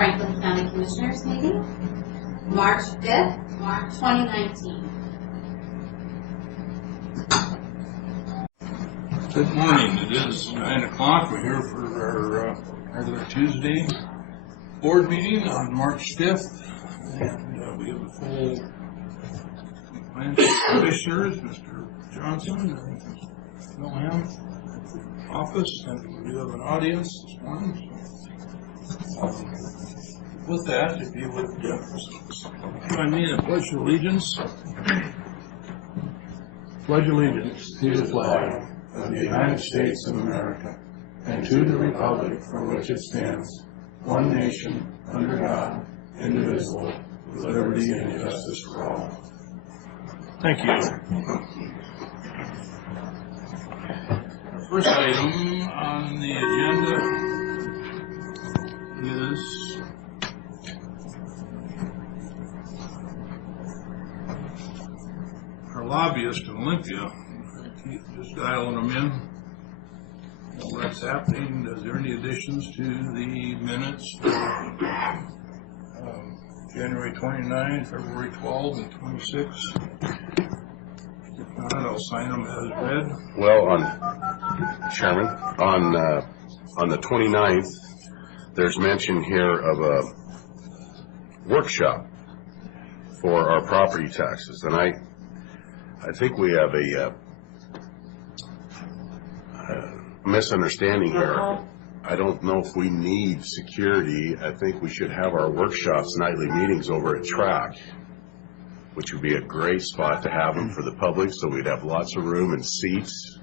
Franklin County Commissioners meeting, March 5th, 2019. Good morning. It is 9 o'clock. We're here for our regular Tuesday board meeting on March 5th. And we have a full commissioners, Mr. Johnson and William office, and we do have an audience this morning. With that, if you would join me in a pledge of allegiance. Pledge allegiance to the flag of the United States of America and to the republic for which it stands, one nation, under God, indivisible, with liberty and justice for all. Thank you. Our first item on the agenda is our lobbyist in Olympia. Keep just dialing them in. What's happening? Is there any additions to the minutes? January 29, February 12, and 26. If not, I'll sign them as read. Well, Chairman, on the 29th, there's mention here of a workshop for our property taxes, and I think we have a misunderstanding here. I don't know if we need security. I think we should have our workshops, nightly meetings over at TRAC, which would be a great spot to have them for the public, so we'd have lots of room and seats.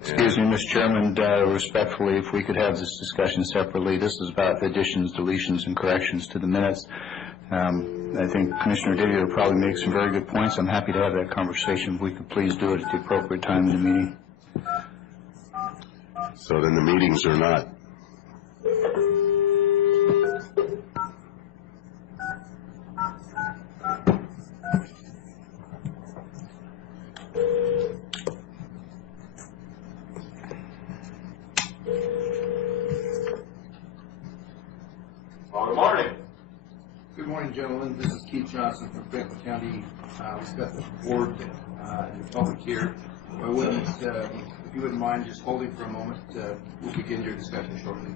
Excuse me, Mr. Chairman, respectfully, if we could have this discussion separately. This is about additions, deletions, and corrections to the minutes. I think Commissioner Didier will probably make some very good points. I'm happy to have that conversation. If we could please do it at the appropriate time in the meeting. So then the meetings are not. Good morning. Good morning, gentlemen. This is Keith Johnson from Franklin County. We've got the board and the public here. If you wouldn't mind just holding for a moment, we'll begin your discussion shortly.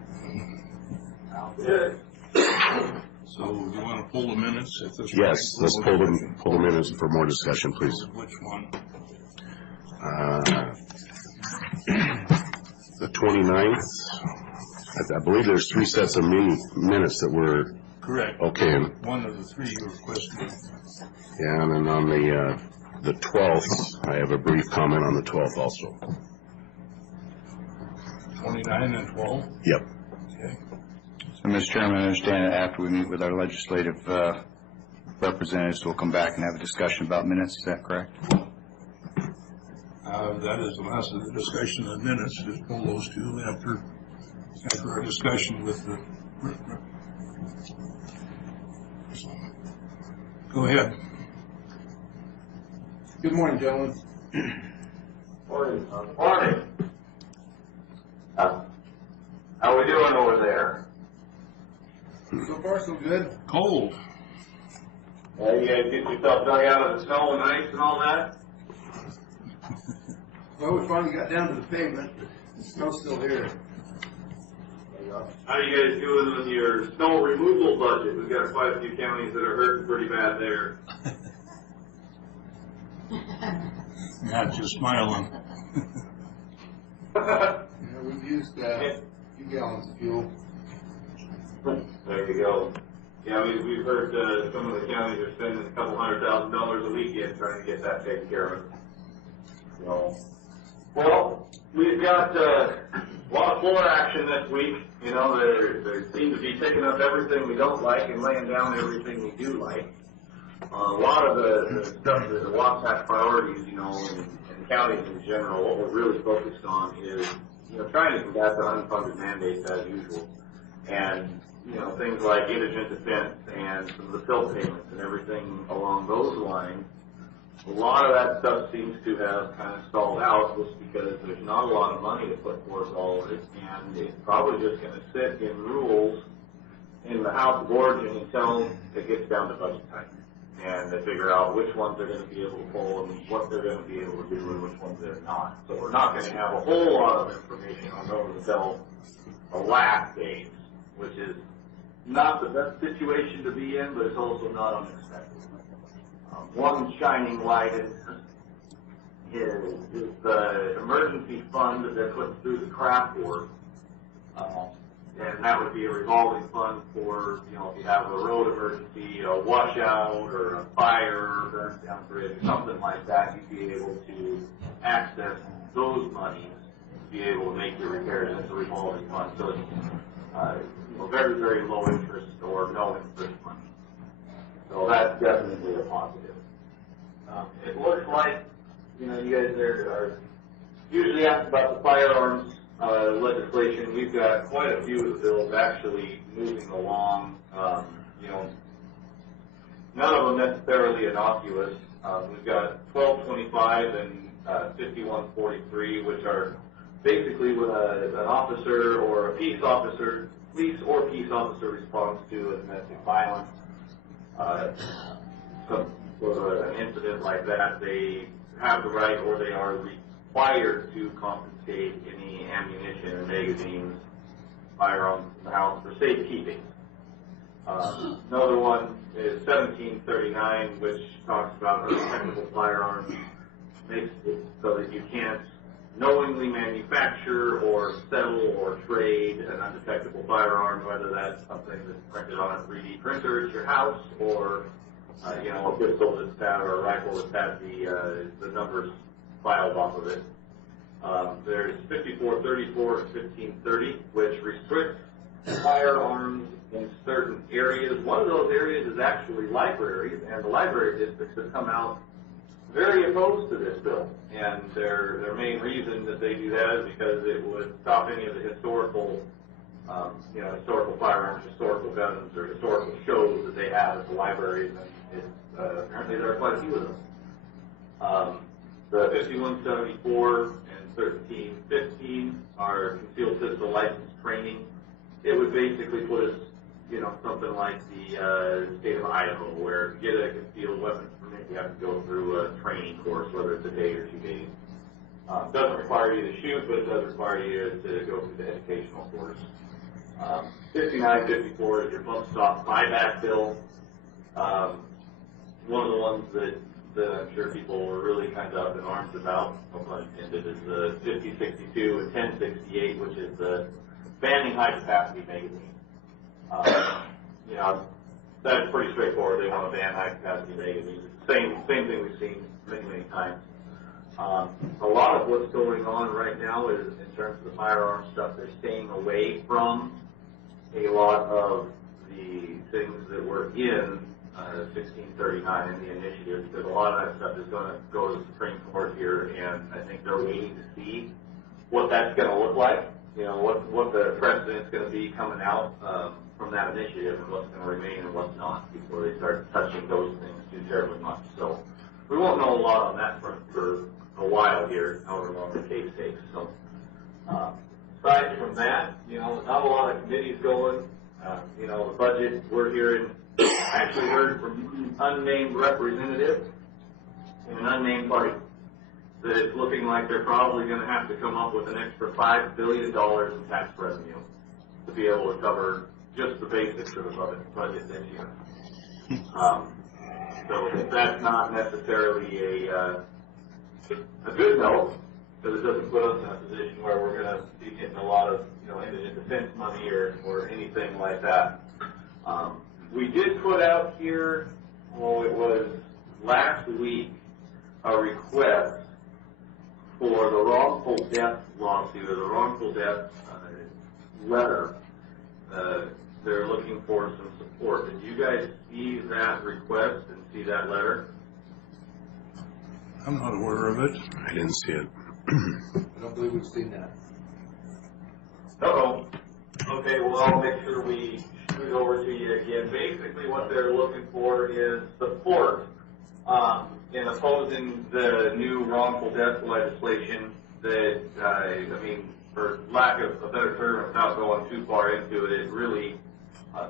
So, do you want to pull the minutes at this point? Yes, let's pull the minutes for more discussion, please. Which one? The 29th. I believe there's 3 sets of minutes that were Correct. okay. One of the 3 you requested. Yeah, and then on the 12th, I have a brief comment on the 12th also. 29 and 12? Yep. Okay. So, Mr. Chairman, I understand that after we meet with our legislative representatives, we'll come back and have a discussion about minutes. Is that correct? That is the last of the discussion of minutes. Just pull those 2 after our discussion with the. Go ahead. Good morning, gentlemen. Morning. Morning. How we doing over there? So far, so good. Cold. Yeah, you guys get yourself dug out of the snow and ice and all that? Well, we finally got down to the pavement, but the snow's still here. How are you guys doing with your snow removal budget? We've got quite a few counties that are hurting pretty bad there. Not just smiling. We've used a few gallons of fuel. There you go. Yeah, we've heard some of the counties are spending a couple $100,000 a weekend trying to get that taken care of. So, well, we've got a lot of floor action this week. You know, they seem to be picking up everything we don't like and laying down everything we do like. A lot of the stuff, the WASAC priorities, you know, and counties in general, what we're really focused on is, you know, trying to combat the unfunded mandates as usual. And, you know, things like indigent defense and some of the pill payments and everything along those lines. A lot of that stuff seems to have kind of stalled out just because there's not a lot of money to put towards all of it, and it's probably just going to sit in rules in the House of Origin until it gets down to budget time. And they figure out which ones they're going to be able to pull and what they're going to be able to do and which ones they're not. So we're not going to have a whole lot of information on those until the last days, which is not the best situation to be in, but it's also not unexpected. One shining light is the emergency fund that they're putting through the craft board. And that would be a revolving fund for, you know, if you have a road emergency, a washout, or a fire, burn down bridge, something like that, you'd be able to access those monies to be able to make your repairs. It's a revolving fund, so it's you know, very, very low interest or no interest money. So that's definitely a positive. It looks like, you know, you guys are usually asked about the firearms legislation. We've got quite a few of the bills actually moving along. You know, none of them necessarily innocuous. We've got 1225 and 5143, which are basically when an officer or a peace officer, police or peace officer responds to a domestic violence, an incident like that, they have the right or they are required to confiscate any ammunition or magazines, firearms in the house for safekeeping. Another one is 1739, which talks about undetectable firearms, makes it so that you can't knowingly manufacture or sell or trade an undetectable firearm, whether that's something that's printed on a 3D printer at your house or you know, a pistol that's had or a rifle that's had the numbers filed off of it. There's 5434 and 1530, which restricts firearms in certain areas. One of those areas is actually libraries, and the library districts have come out very opposed to this bill. And their main reason that they do that is because it would stop any of the historical, you know, historical firearms, historical guns, or historical shows that they have at the libraries, and apparently there are quite a few of them. The 5174 and 1315 are concealed pistol license training. It would basically put us, you know, something like the state of Idaho, where to get a concealed weapons permit, you have to go through a training course, whether it's a day or 2 days. It doesn't require you to shoot, but it does require you to go through the educational course. 5954 is your bump stock buyback bill. One of the ones that I'm sure people were really kind of up in arms about, no pun intended, is the 5062 and 1068, which is the banning high-capacity magazines. You know, that's pretty straightforward. They want to ban high-capacity magazines. Same thing we've seen many, many times. A lot of what's going on right now is, in terms of the firearm stuff, they're staying away from a lot of the things that were in 1639 in the initiative, because a lot of that stuff is going to go to the Supreme Court here, and I think they're waiting to see what that's going to look like. You know, what the precedent's going to be coming out from that initiative, and what's going to remain and what's not, before they start touching those things too terribly much. So we won't know a lot on that front for a while here, however long the case takes. So aside from that, you know, not a lot of committees going. You know, the budget, we're hearing, actually heard from an unnamed representative in an unnamed party that it's looking like they're probably going to have to come up with an extra $5 billion in tax revenue to be able to cover just the basics of the budget this year. So that's not necessarily a good note, because it doesn't put us in a position where we're going to be getting a lot of, you know, indigent defense money or anything like that. We did put out here, it was last week, a request for the wrongful death lawsuit, or the wrongful death letter. They're looking for some support. Did you guys see that request and see that letter? I'm not aware of it. I didn't see it. I don't believe we've seen that. Uh-oh. Okay, well, I'll make sure we shoot over to you again. Basically, what they're looking for is support in opposing the new wrongful death legislation that, I mean, for lack of a better term, without going too far into it, it really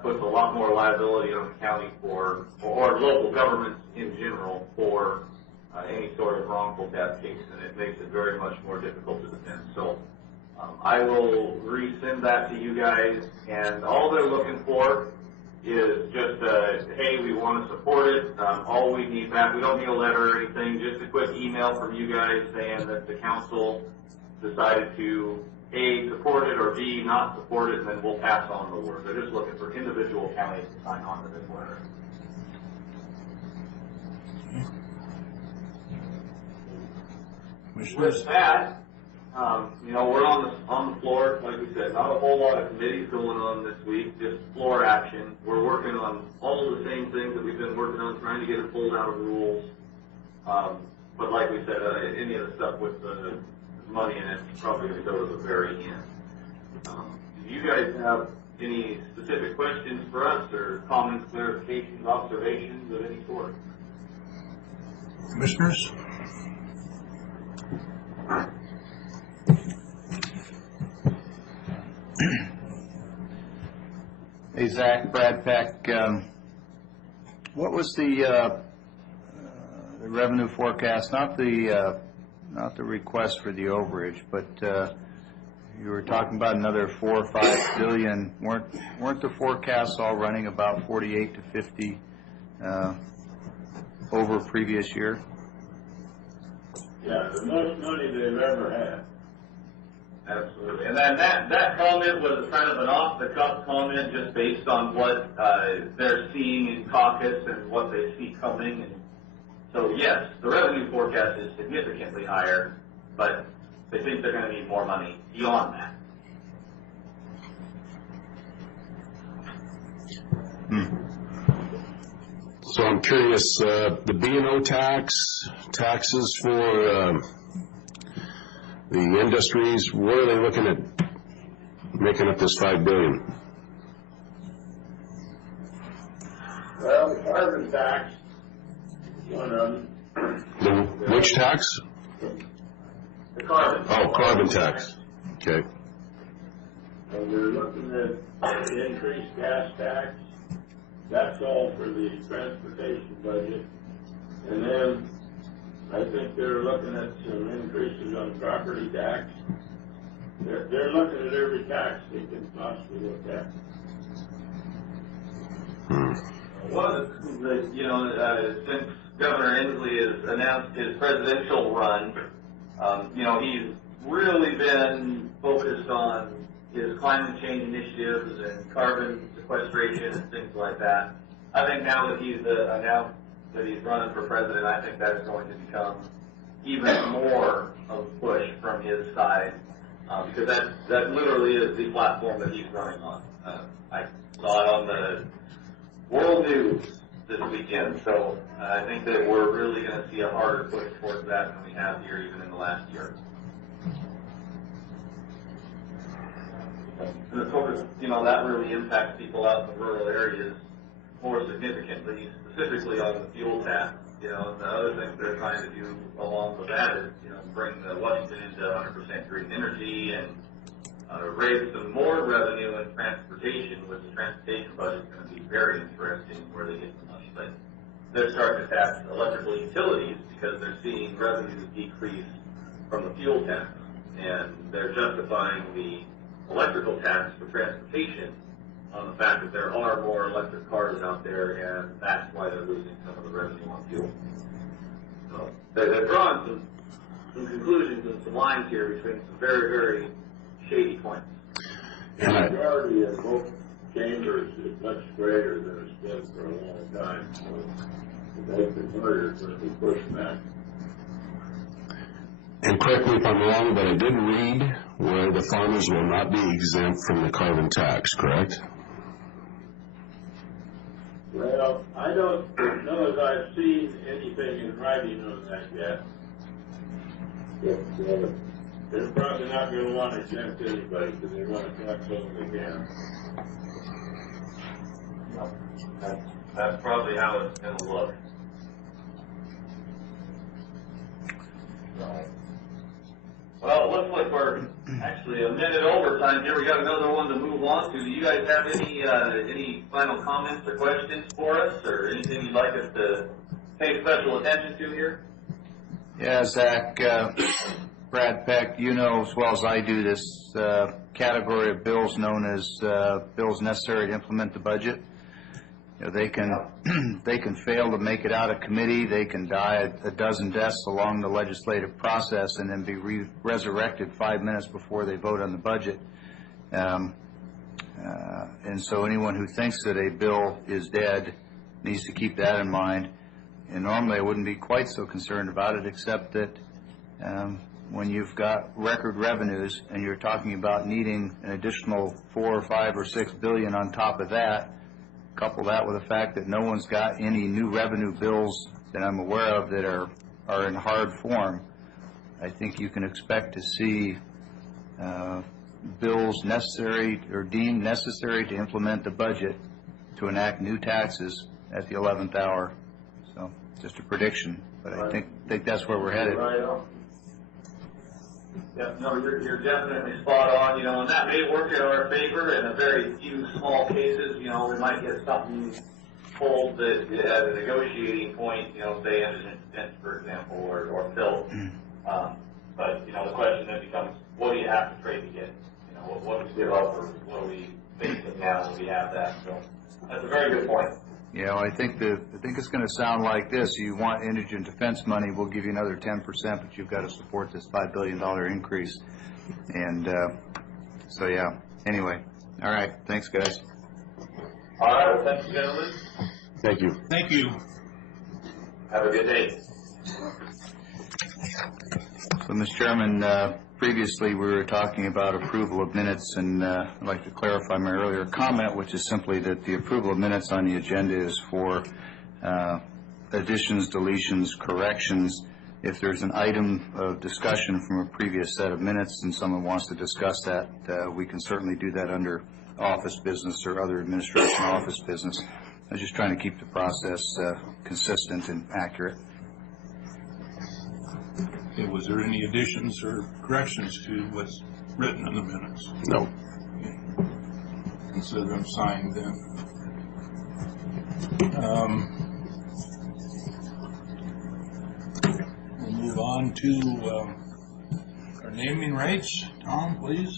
puts a lot more liability on the county or local governments in general for any sort of wrongful death case, and it makes it very much more difficult to defend. So I will resend that to you guys, and all they're looking for is just hey, we want to support it. All we need back, we don't need a letter or anything, just a quick email from you guys saying that the council decided to A, support it, or B, not support it, and then we'll pass on the word. They're just looking for individual counties to sign on to this letter. With that, we're on the floor. Like we said, not a whole lot of committees going on this week, just floor action. We're working on all the same things that we've been working on, trying to get it pulled out of rules. But like we said, any of the stuff with the money in it is probably going to go to the very end. Do you guys have any specific questions for us, or comments, clarifications, observations of any sort? Commissioners? Hey, Zach, Brad Peck, what was the revenue forecast, not the request for the overage, but you were talking about another $4 or $5 billion. Weren't the forecasts all running about 48 to 50 over previous year? Yeah, the most money they've ever had. Absolutely. And then that comment was kind of an off-the-cuff comment just based on what they're seeing in caucus and what they see coming. And so, yes, the revenue forecast is significantly higher, but they think they're going to need more money beyond that. So I'm curious, the B&O taxes for the industries, what are they looking at making up this $5 billion? Well, the carbon tax is one of them. Which tax? The carbon. Oh, carbon tax. Okay. And we're looking at the increased gas tax. That's all for the transportation budget. And then I think they're looking at some increases on property tax. They're looking at every tax they can possibly look at. One of the since Governor Inslee has announced his presidential run, he's really been focused on his climate change initiatives and carbon sequestration and things like that. I think now that he's announced that he's running for president, I think that's going to become even more of a push from his side, because that literally is the platform that he's running on. I saw it on the world news this weekend, so I think that we're really going to see a harder push towards that than we have here even in the last year. And of course, that really impacts people out in the rural areas more significantly, specifically on the fuel tax. And the other things they're trying to do along with that is, bring Washington into 100% green energy and raise some more revenue in transportation, which the transportation budget is going to be very interesting where they get the money. But they're starting to tax electrical utilities because they're seeing revenues decrease from the fuel tax. And they're justifying the electrical tax for transportation on the fact that there are more electric cars out there, and that's why they're losing some of the revenue on fuel. So they're drawing some conclusions and some lines here between some very, very shady points. The majority of both chambers is much greater than it's been for a long time. So they converted when we push back. And correct me if I'm wrong, but I did read where the farmers will not be exempt from the carbon tax, correct? Well, I don't know if I've seen anything in writing on that yet. But they're probably not going to want to exempt anybody because they want to tax all they can. That's probably how it's going to look. Well, it looks like we're actually a minute overtime here. We got another one to move on to. Do you guys have any final comments or questions for us, or anything you'd like us to pay special attention to here? Yeah, Zach, Brad Peck, you know as well as I do this category of bills known as bills necessary to implement the budget. You know, they can fail to make it out of committee. They can die a dozen deaths along the legislative process and then be resurrected 5 minutes before they vote on the budget. And so anyone who thinks that a bill is dead needs to keep that in mind. And normally I wouldn't be quite so concerned about it, except that when you've got record revenues and you're talking about needing an additional $4 or $5 or $6 billion on top of that, couple that with the fact that no one's got any new revenue bills that I'm aware of that are in hard form, I think you can expect to see bills necessary or deemed necessary to implement the budget to enact new taxes at the 11th hour. So just a prediction, but I think that's where we're headed. Right on. Yeah, no, you're definitely spot on, you know, and that may work in our favor in a very few small cases. You know, we might get something pulled that at a negotiating point, you know, say indigent defense, for example, or fill. But, you know, the question then becomes, what do you have to trade to get? You know, what do we give up, or what do we facing now when we have that? So that's a very good point. You know, I think it's going to sound like this. You want indigent defense money, we'll give you another 10%, but you've got to support this $5 billion increase. And so, yeah, anyway. All right. Thanks, guys. All right. Thank you, gentlemen. Thank you. Thank you. Have a good day. So, Mr. Chairman, previously we were talking about approval of minutes, and I'd like to clarify my earlier comment, which is simply that the approval of minutes on the agenda is for additions, deletions, corrections. If there's an item of discussion from a previous set of minutes and someone wants to discuss that, we can certainly do that under office business or other administration office business. I was just trying to keep the process consistent and accurate. Okay, was there any additions or corrections to what's written in the minutes? No. Consider them signed then. We'll move on to our naming rights. Tom, please.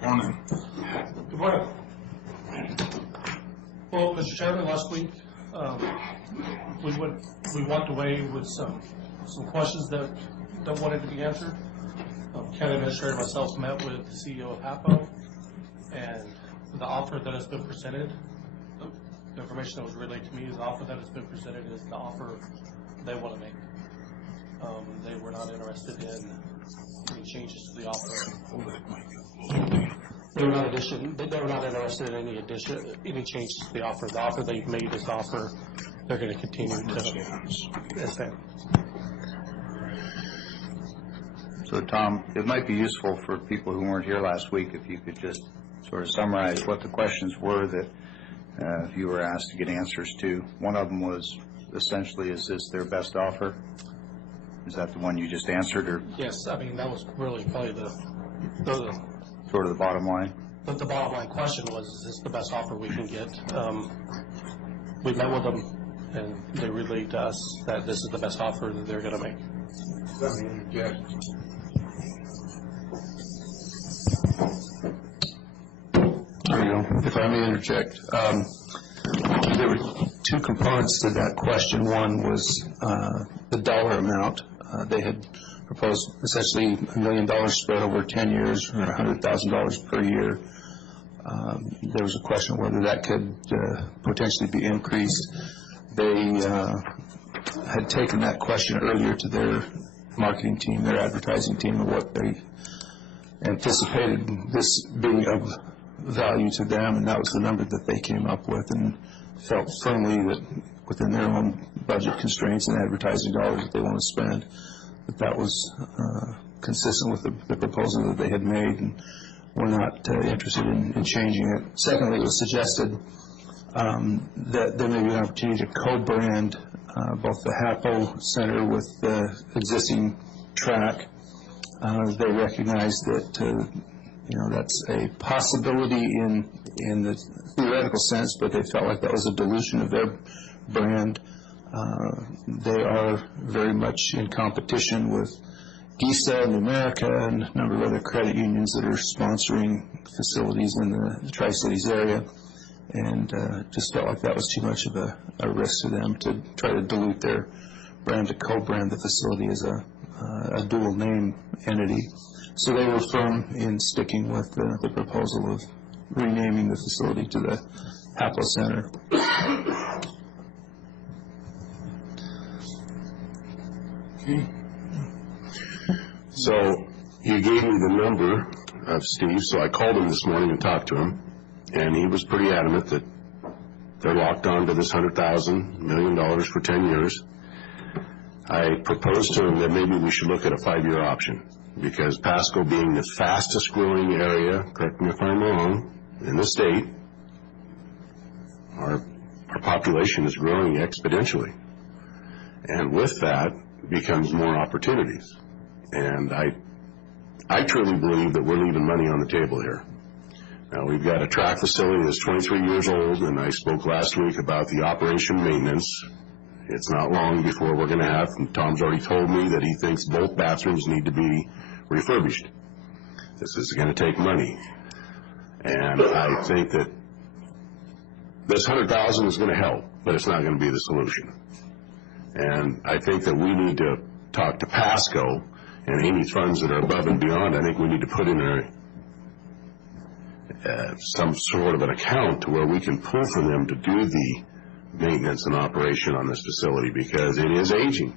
Morning. Good morning. Well, Mr. Chairman, last week we went away with some questions that wanted to be answered. County Administrator and myself met with the CEO of HAPO, and the offer that has been presented, the information that was relayed to me is the offer that has been presented is the offer they want to make. They were not interested in any changes to the offer. They were not interested in any changes to the offer. The offer they've made is the offer they're going to continue to stand. So, Tom, it might be useful for people who weren't here last week if you could just sort of summarize what the questions were that you were asked to get answers to. One of them was essentially, is this their best offer? Is that the one you just answered, or? Yes, I mean, that was really probably the sort of the bottom line? But the bottom line question was, is this the best offer we can get? We met with them, and they relayed to us that this is the best offer that they're going to make. Let me interject. There you go. If I may interject, there were two components to that question. One was the dollar amount. They had proposed essentially $1 million spread over 10 years, or $100,000 per year. There was a question whether that could potentially be increased. They had taken that question earlier to their marketing team, their advertising team, of what they anticipated this being of value to them, and that was the number that they came up with, and felt firmly that within their own budget constraints and advertising dollars that they want to spend, that was consistent with the proposal that they had made, and were not interested in changing it. Secondly, it was suggested that there may be an opportunity to co-brand both the HAPO Center with the existing track. They recognize that, that's a possibility in the theoretical sense, but they felt like that was a dilution of their brand. They are very much in competition with GISA in America and a number of other credit unions that are sponsoring facilities in the Tri-Cities area, and just felt like that was too much of a risk to them to try to dilute their brand, to co-brand the facility as a dual name entity. So they were firm in sticking with the proposal of renaming the facility to the HAPO Center. Okay. So you gave me the number of Steve, so I called him this morning and talked to him, and he was pretty adamant that they're locked on to this $100,000 million for 10 years. I proposed to him that maybe we should look at a 5-year option, because Pasco being the fastest growing area, correct me if I'm wrong, in the state, our population is growing exponentially. And with that becomes more opportunities. And I truly believe that we're leaving money on the table here. Now, we've got a track facility that's 23 years old, and I spoke last week about the operation maintenance. It's not long before we're going to have, and Tom's already told me that he thinks both bathrooms need to be refurbished. This is going to take money. And I think that this $100,000 is going to help, but it's not going to be the solution. And I think that we need to talk to Pasco, and any funds that are above and beyond, I think we need to put in some sort of an account to where we can pull for them to do the maintenance and operation on this facility, because it is aging,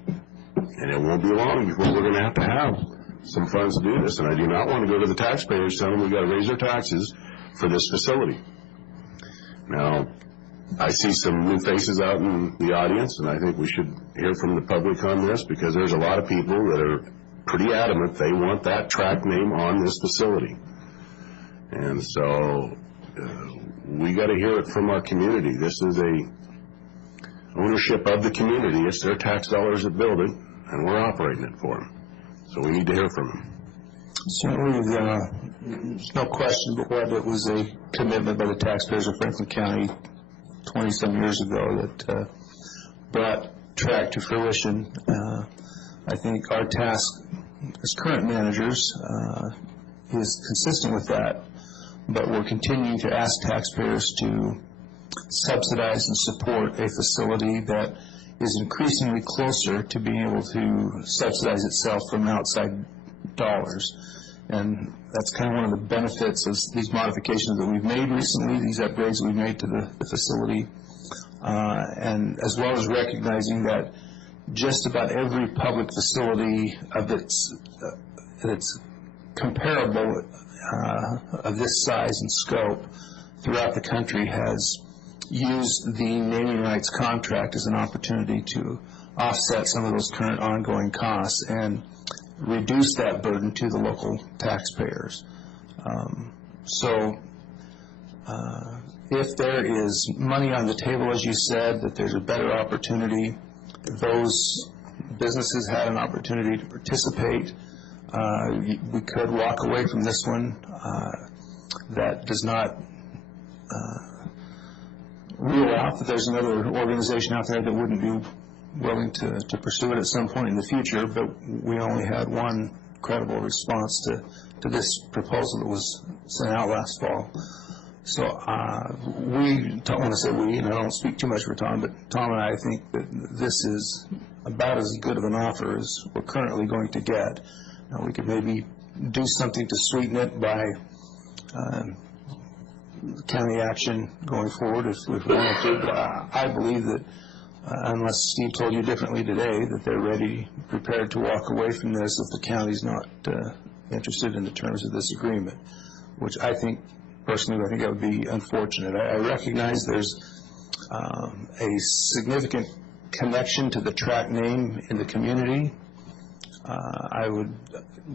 and it won't be long before we're going to have some funds to do this. And I do not want to go to the taxpayers telling them we've got to raise our taxes for this facility. Now, I see some new faces out in the audience, and I think we should hear from the public on this, because there's a lot of people that are pretty adamant they want that track name on this facility. And so we got to hear it from our community. This is a ownership of the community. It's their tax dollars that build it, and we're operating it for them. So we need to hear from them. Certainly, there's no question but whether it was a commitment by the taxpayers of Franklin County 20-some years ago that brought track to fruition. I think our task as current managers is consistent with that, but we're continuing to ask taxpayers to subsidize and support a facility that is increasingly closer to being able to subsidize itself from outside dollars. And that's kind of one of the benefits of these modifications that we've made recently, these upgrades we've made to the facility, and as well as recognizing that just about every public facility of its comparable of this size and scope throughout the country has used the naming rights contract as an opportunity to offset some of those current ongoing costs and reduce that burden to the local taxpayers. If there is money on the table, as you said, that there's a better opportunity, those businesses had an opportunity to participate. We could walk away from this one. That does not rule out that there's another organization out there that wouldn't be willing to pursue it at some point in the future, but we only had one credible response to this proposal that was sent out last fall. So we don't want to say we, and I don't speak too much for Tom, but Tom and I think that this is about as good of an offer as we're currently going to get. Now, we could maybe do something to sweeten it by county action going forward if we wanted to, but I believe that unless Steve told you differently today, that they're ready, prepared to walk away from this if the county's not interested in the terms of this agreement, which I think, personally, I think that would be unfortunate. I recognize there's a significant connection to the track name in the community. I would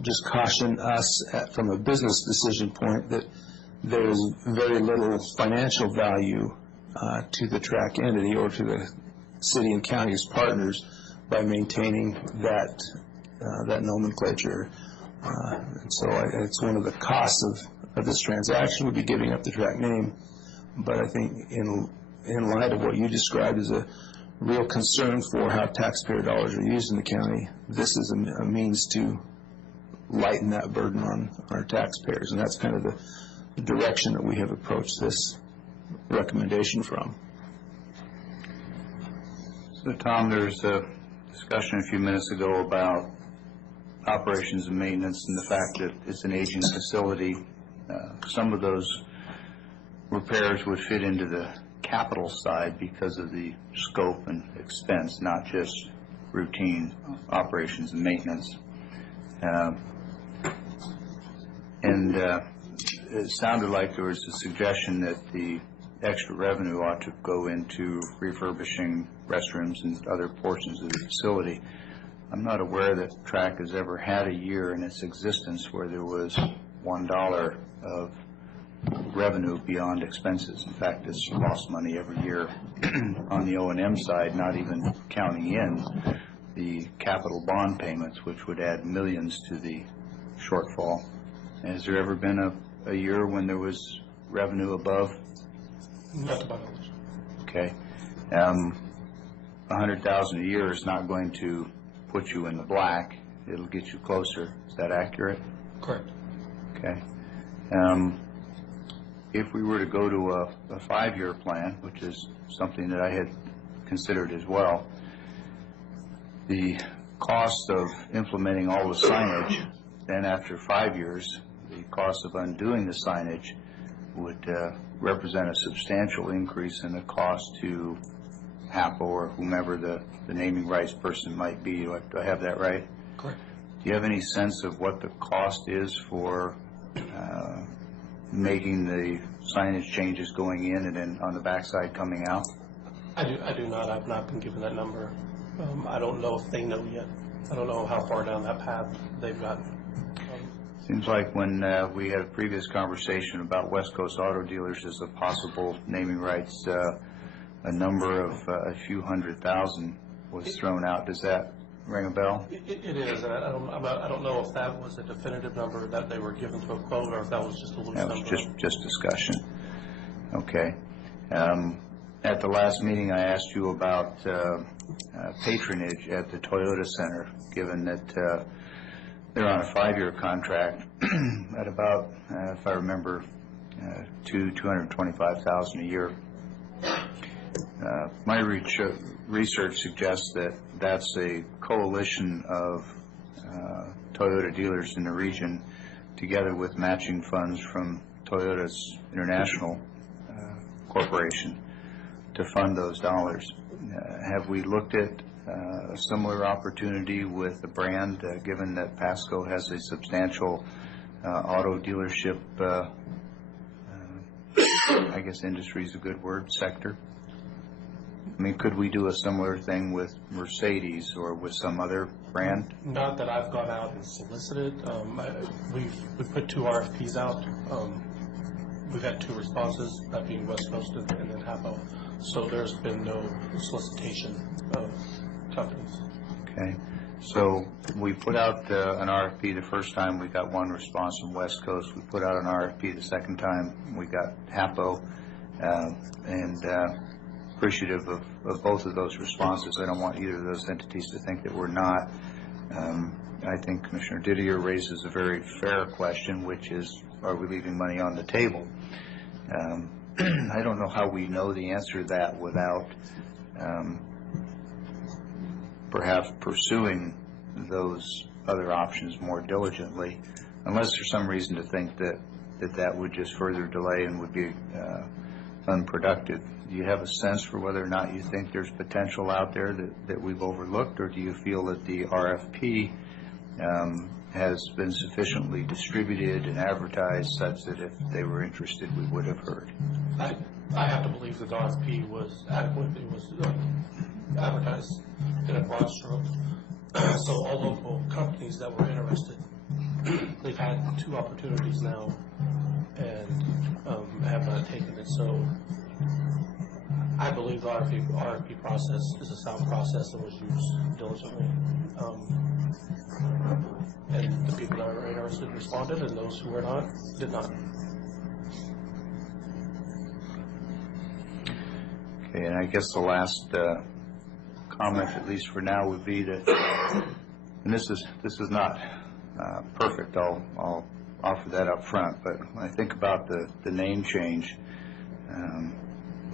just caution us from a business decision point that there's very little financial value to the track entity or to the city and county as partners by maintaining that nomenclature. And so it's one of the costs of this transaction would be giving up the track name. But I think in light of what you described as a real concern for how taxpayer dollars are used in the county, this is a means to lighten that burden on our taxpayers, and that's kind of the direction that we have approached this recommendation from. So, Tom, there's a discussion a few minutes ago about operations and maintenance and the fact that it's an aging facility. Some of those repairs would fit into the capital side because of the scope and expense, not just routine operations and maintenance. It sounded like there was a suggestion that the extra revenue ought to go into refurbishing restrooms and other portions of the facility. I'm not aware that TRAC has ever had a year in its existence where there was $1 of revenue beyond expenses. In fact, it's lost money every year on the O&M side, not even counting in the capital bond payments, which would add millions to the shortfall. Has there ever been a year when there was revenue above? Not to my knowledge. Okay. $100,000 a year is not going to put you in the black. It'll get you closer. Is that accurate? Correct. Okay. If we were to go to a 5-year plan, which is something that I had considered as well, the cost of implementing all the signage, then after 5 years, the cost of undoing the signage would represent a substantial increase in the cost to HAPO or whomever the naming rights person might be. Do I have that right? Correct. Do you have any sense of what the cost is for making the signage changes going in and then on the backside coming out? I do not. I've not been given that number. I don't know if they know yet. I don't know how far down that path they've gotten. Seems like when we had a previous conversation about West Coast Auto Dealers as a possible naming rights, a number of a few $100,000 was thrown out. Does that ring a bell? It is, and I don't know if that was a definitive number that they were given to a quote or if that was just a loose number. That was just discussion. Okay. At the last meeting, I asked you about patronage at the Toyota Center, given that they're on a 5-year contract at about, if I remember, $225,000 a year. My research suggests that that's a coalition of Toyota dealers in the region, together with matching funds from Toyota's International Corporation, to fund those dollars. Have we looked at a similar opportunity with the brand, given that Pasco has a substantial auto dealership, I guess industry is a good word, sector? I mean, could we do a similar thing with Mercedes or with some other brand? Not that I've gone out and solicited. We've put 2 RFPs out. We've had 2 responses, that being West Coast and then HAPO. So there's been no solicitation of companies. Okay. So we put out an RFP the first time. We got 1 response from West Coast. We put out an RFP the second time. We got HAPO. And appreciative of both of those responses. I don't want either of those entities to think that we're not. I think Commissioner Didier raises a very fair question, which is, are we leaving money on the table? I don't know how we know the answer to that without perhaps pursuing those other options more diligently, unless there's some reason to think that would just further delay and would be unproductive. Do you have a sense for whether or not you think there's potential out there that we've overlooked, or do you feel that the RFP has been sufficiently distributed and advertised such that if they were interested, we would have heard? I have to believe that the RFP was adequate. It was advertised in a broad stroke. So all local companies that were interested, they've had 2 opportunities now and have not taken it. So I believe the RFP process is a sound process and was used diligently. And the people that were interested responded, and those who were not, did not. Okay, and I guess the last comment, at least for now, would be that, and this is not perfect, I'll offer that up front, but when I think about the name change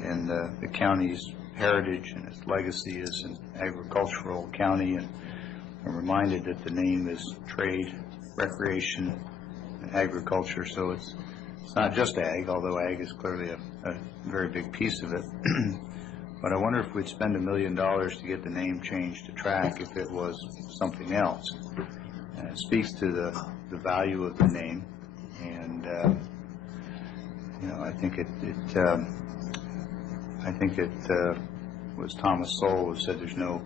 and the county's heritage and its legacy as an agricultural county, and I'm reminded that the name is trade, recreation, and agriculture, so it's not just ag, although ag is clearly a very big piece of it. But I wonder if we'd spend $1 million to get the name changed to track if it was something else. And it speaks to the value of the name, and I think it was Thomas Sowell who said there's no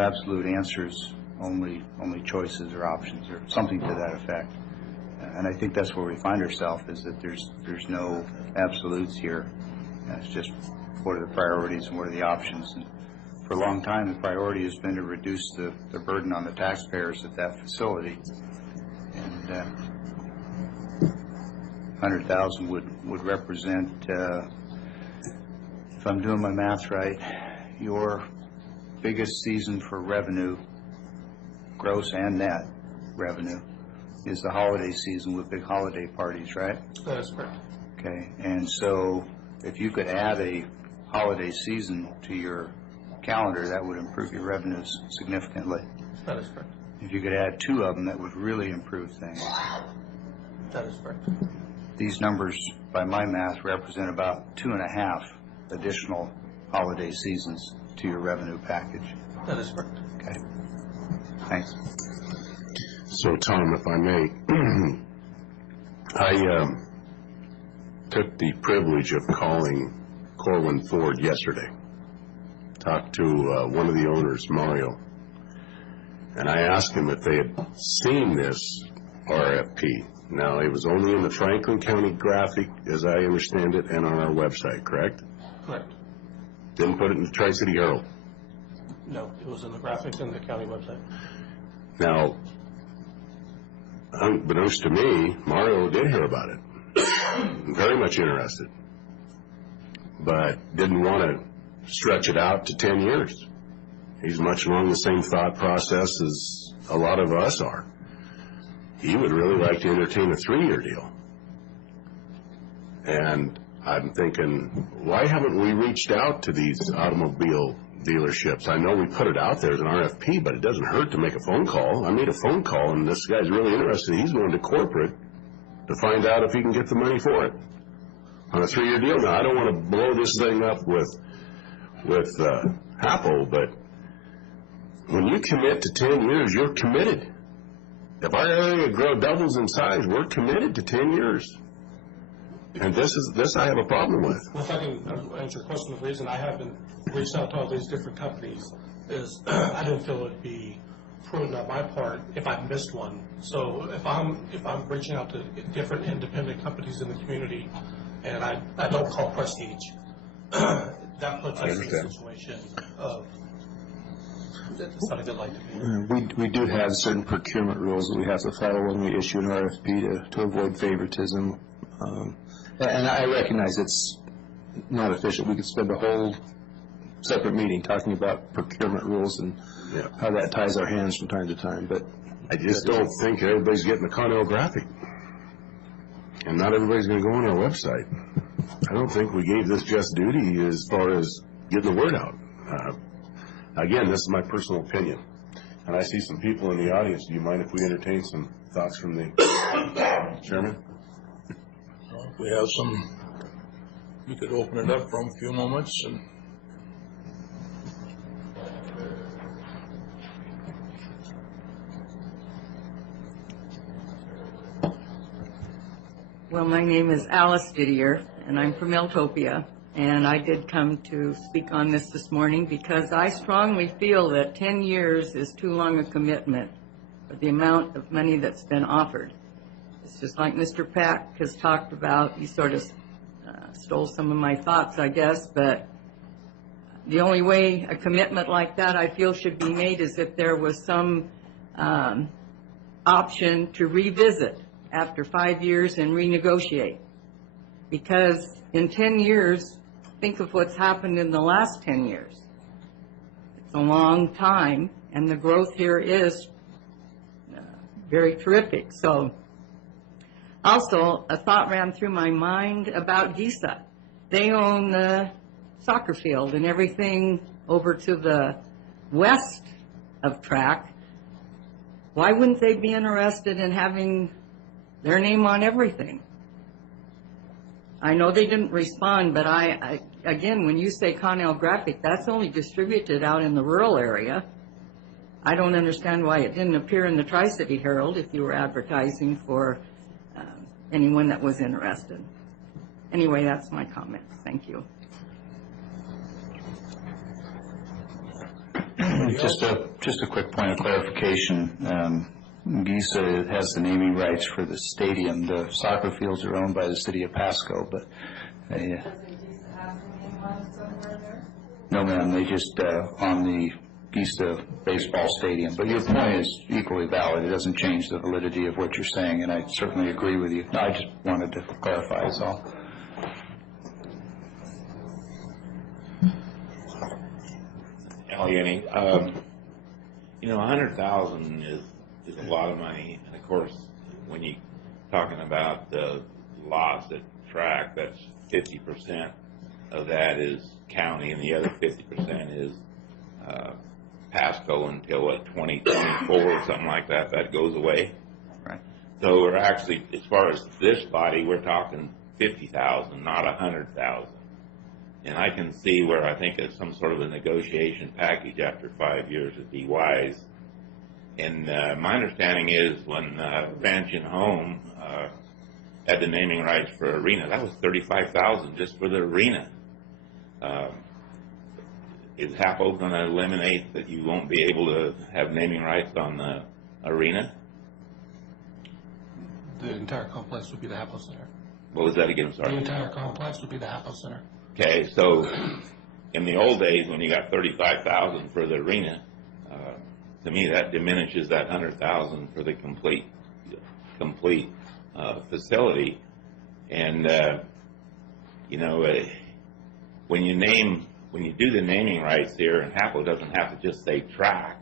absolute answers, only choices or options, or something to that effect. And I think that's where we find ourselves, is that there's no absolutes here. It's just what are the priorities and what are the options. And for a long time, the priority has been to reduce the burden on the taxpayers at that facility. And 100,000 would represent, if I'm doing my math right, your biggest season for revenue, gross and net revenue, is the holiday season with big holiday parties, right? That is correct. Okay, and so if you could add a holiday season to your calendar, that would improve your revenues significantly. That is correct. If you could add 2 of them, that would really improve things. That is correct. These numbers, by my math, represent about 2.5 additional holiday seasons to your revenue package. That is correct. Okay, thanks. So, Tom, if I may, I took the privilege of calling Corwin Ford yesterday. Talked to one of the owners, Mario, and I asked him if they had seen this RFP. Now, it was only in the Franklin County Graphic, as I understand it, and on our website, correct? Correct. Didn't put it in the Tri-City Herald. No, it was in the graphic and the county website. Now, unbeknownst to me, Mario did hear about it. Very much interested. But didn't want to stretch it out to 10 years. He's much along the same thought process as a lot of us are. He would really like to entertain a 3-year deal. And I'm thinking, why haven't we reached out to these automobile dealerships? I know we put it out there as an RFP, but it doesn't hurt to make a phone call. I made a phone call, and this guy's really interested. He's going to corporate to find out if he can get the money for it on a 3-year deal. Now, I don't want to blow this thing up with Hapo, but when you commit to 10 years, you're committed. If our area doubles in size, we're committed to 10 years. And this I have a problem with. Well, if I can answer your question, the reason I haven't reached out to all these different companies is I didn't feel it'd be prudent on my part if I missed one. So if I'm reaching out to different independent companies in the community and I don't call Prestige, that puts us in a situation of it's not a good light to me. We do have certain procurement rules that we have to follow when we issue an RFP to avoid favoritism. And I recognize it's not efficient. We could spend a whole separate meeting talking about procurement rules and how that ties our hands from time to time. But I just don't think everybody's getting the Connell graphic. And not everybody's going to go on our website. I don't think we gave this just duty as far as getting the word out. Again, this is my personal opinion. And I see some people in the audience. Do you mind if we entertain some thoughts from the chairman? If we have some, we could open it up for a few moments. And well, my name is Alice Didier, and I'm from Eltopia. And I did come to speak on this morning because I strongly feel that 10 years is too long a commitment for the amount of money that's been offered. It's just like Mr. Pack has talked about. He sort of stole some of my thoughts, I guess, but the only way a commitment like that I feel should be made is if there was some option to revisit after 5 years and renegotiate. Because in 10 years, think of what's happened in the last 10 years. It's a long time, and the growth here is very terrific. So, also, a thought ran through my mind about GISA. They own the soccer field and everything over to the west of track. Why wouldn't they be interested in having their name on everything? I know they didn't respond, but I again, when you say Connell Graphic, that's only distributed out in the rural area. I don't understand why it didn't appear in the Tri-City Herald if you were advertising for anyone that was interested. Anyway, that's my comment. Thank you. Just a quick point of clarification. GISA has the naming rights for the stadium. The soccer fields are owned by the city of Pasco, but no, ma'am. They just on the GISA baseball stadium. But your point is equally valid. It doesn't change the validity of what you're saying, and I certainly agree with you. I just wanted to clarify is all. Yanni, you know, 100,000 is a lot of money, and of course, when you're talking about the loss at track, that's 50% of that is county, and the other 50% is Pasco until what 2024 or something like that. That goes away. Right. So we're actually, as far as this body, we're talking 50,000, not 100,000. And I can see where I think it's some sort of a negotiation package after 5 years would be wise. And my understanding is when Ranch and Home had the naming rights for arena, that was $35,000 just for the arena. Is HAPO going to eliminate that you won't be able to have naming rights on the arena? The entire complex would be the HAPO Center. What was that again? Sorry. The entire complex would be the HAPO Center. Okay, so in the old days when you got $35,000 for the arena, to me that diminishes that $100,000 for the complete facility. And you know, when you do the naming rights here, and HAPO doesn't have to just say track,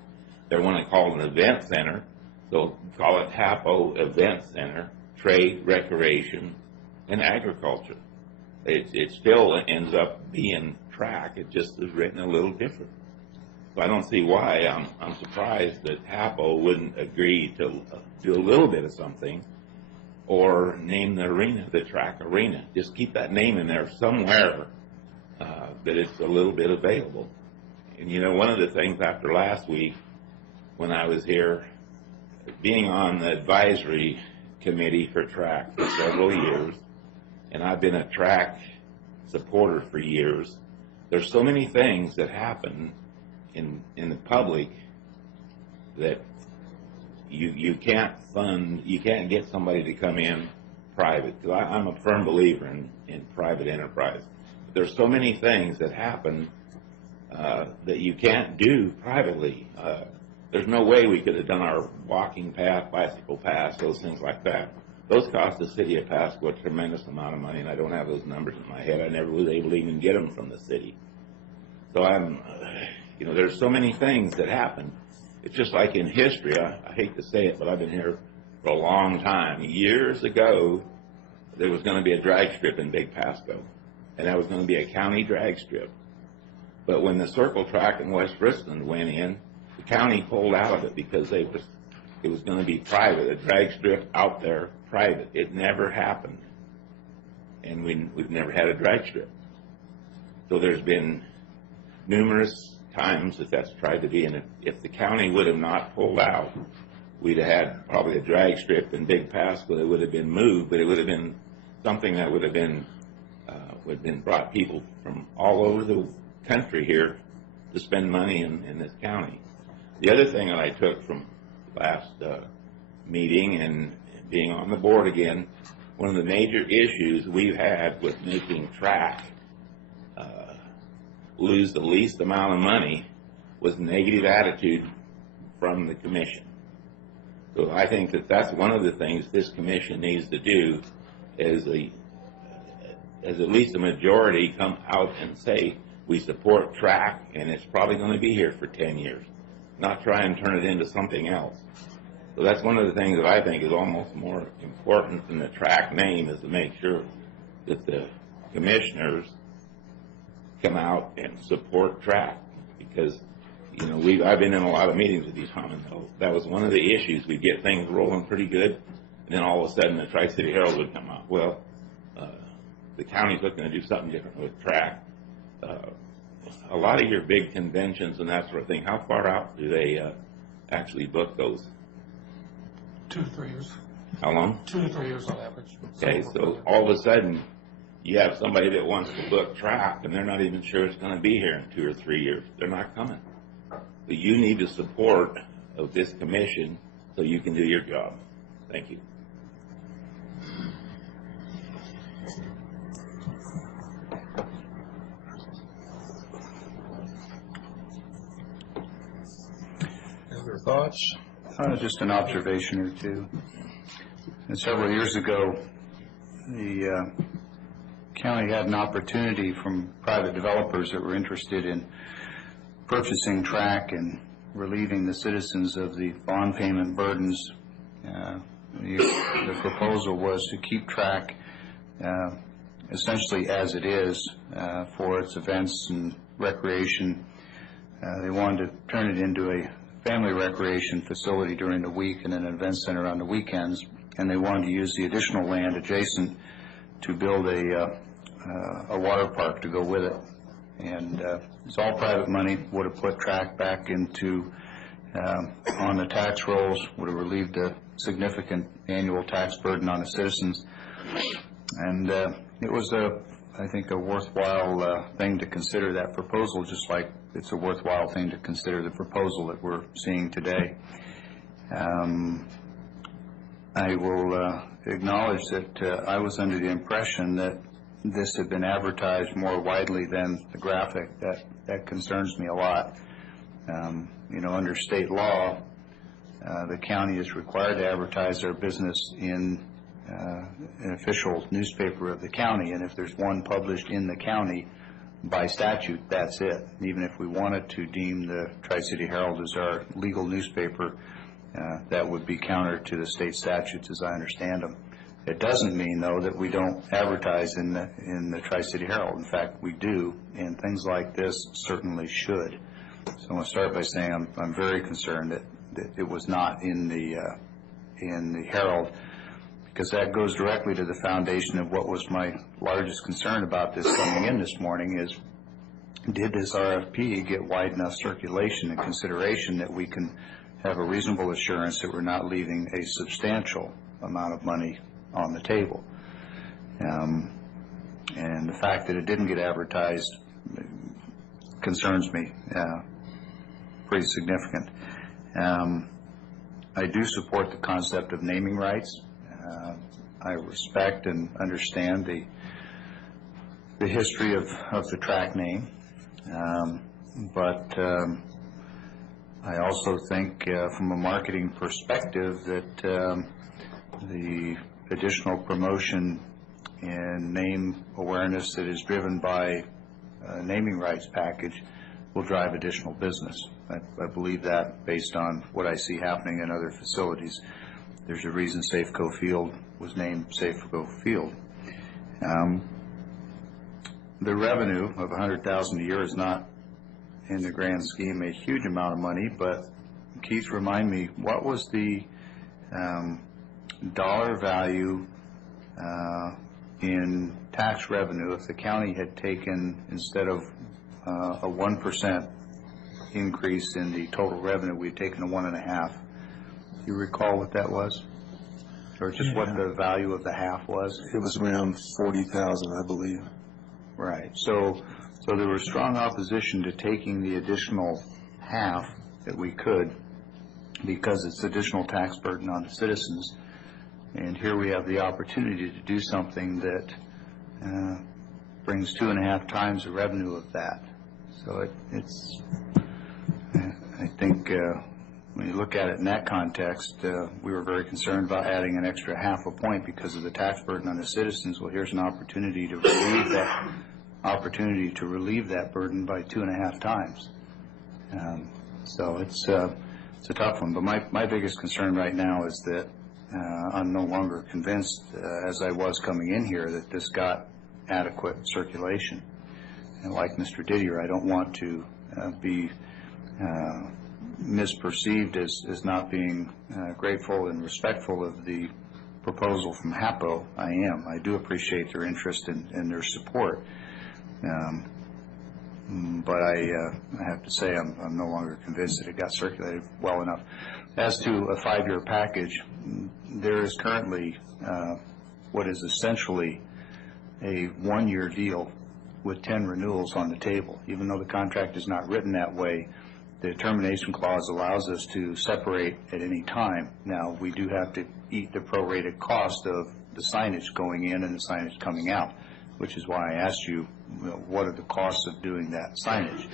they want to call it an event center, so call it HAPO Event Center, Trade, Recreation, and Agriculture. It still ends up being track. It just is written a little different. So I don't see why. I'm surprised that HAPO wouldn't agree to do a little bit of something or name the arena the track arena. Just keep that name in there somewhere that it's a little bit available. And you know, one of the things after last week when I was here, being on the advisory committee for track for several years, and I've been a track supporter for years, there's so many things that happen in the public that you can't fund, you can't get somebody to come in private. Because I'm a firm believer in private enterprise. But there's so many things that happen that you can't do privately. There's no way we could have done our walking path, bicycle path, those things like that. Those cost the city of Pasco a tremendous amount of money, and I don't have those numbers in my head. I never was able to even get them from the city. So you know, there's so many things that happen. It's just like in history. I hate to say it, but I've been here for a long time. Years ago, there was going to be a drag strip in Big Pasco, and that was going to be a county drag strip. But when the Circle Track in West Richland went in, the county pulled out of it because it was going to be private, a drag strip out there, private. It never happened. And we've never had a drag strip. So there's been numerous times that that's tried to be, and if the county would have not pulled out, we'd have had probably a drag strip in Big Pasco that would have been moved, but it would have been something that would have been brought people from all over the country here to spend money in this county. The other thing that I took from last meeting and being on the board again one of the major issues we've had with making track lose the least amount of money was negative attitude from the commission. So I think that that's one of the things this commission needs to do is as at least a majority come out and say, we support track and it's probably going to be here for 10 years, not try and turn it into something else. So that's one of the things that I think is almost more important than the track name, is to make sure that the commissioners come out and support track. Because, you know, I've been in a lot of meetings with these Commonwealth. That was one of the issues. We'd get things rolling pretty good, and then all of a sudden the Tri-City Herald would come out. Well, the county's looking to do something different with track. A lot of your big conventions and that sort of thing, how far out do they actually book those? 2 to 3 years. How long? 2 to 3 years on average. Okay, so all of a sudden, you have somebody that wants to book track, and they're not even sure it's going to be here in 2 or 3 years. They're not coming. So you need the support of this commission so you can do your job. Thank you. Other thoughts? Just an observation or two. And several years ago, the county had an opportunity from private developers that were interested in purchasing track and relieving the citizens of the bond payment burdens. The proposal was to keep track essentially as it is for its events and recreation. They wanted to turn it into a family recreation facility during the week and an event center on the weekends, and they wanted to use the additional land adjacent to build a water park to go with it. And it's all private money, would have put track back into on the tax rolls, would have relieved a significant annual tax burden on the citizens. And it was, I think, a worthwhile thing to consider that proposal, just like it's a worthwhile thing to consider the proposal that we're seeing today. I will acknowledge that I was under the impression that this had been advertised more widely than the graphic. That concerns me a lot. You know, under state law, the county is required to advertise their business in an official newspaper of the county, and if there's one published in the county by statute, that's it. Even if we wanted to deem the Tri-City Herald as our legal newspaper, that would be counter to the state statutes as I understand them. It doesn't mean, though, that we don't advertise in the Tri-City Herald. In fact, we do, and things like this certainly should. So I want to start by saying I'm very concerned that it was not in the Herald, because that goes directly to the foundation of what was my largest concern about this coming in this morning is, did this RFP get wide enough circulation and consideration that we can have a reasonable assurance that we're not leaving a substantial amount of money on the table? And the fact that it didn't get advertised concerns me pretty significant. I do support the concept of naming rights. I respect and understand the history of the track name, but I also think from a marketing perspective that the additional promotion and name awareness that is driven by a naming rights package will drive additional business. I believe that based on what I see happening in other facilities. There's a reason Safeco Field was named Safeco Field. The revenue of $100,000 a year is not, in the grand scheme, a huge amount of money, but Keith, remind me, what was the dollar value in tax revenue if the county had taken, instead of a 1% increase in the total revenue, we'd taken a 1.5%? Do you recall what that was? Or just what the value of the half was? It was around 40,000, I believe. Right. So there was strong opposition to taking the additional half that we could, because it's additional tax burden on the citizens. And here we have the opportunity to do something that brings 2.5 times the revenue of that. So I think when you look at it in that context, we were very concerned about adding an extra 0.5 point because of the tax burden on the citizens. Well, here's an opportunity to relieve that burden by 2.5 times. So it's a tough one. But my biggest concern right now is that I'm no longer convinced, as I was coming in here, that this got adequate circulation. And like Mr. Didier, I don't want to be misperceived as not being grateful and respectful of the proposal from HAPO. I am. I do appreciate their interest and their support. But I have to say I'm no longer convinced that it got circulated well enough. As to a 5-year package, there is currently what is essentially a 1-year deal with 10 renewals on the table. Even though the contract is not written that way, the termination clause allows us to separate at any time. Now, we do have to eat the prorated cost of the signage going in and the signage coming out, which is why I asked you, what are the costs of doing that signage?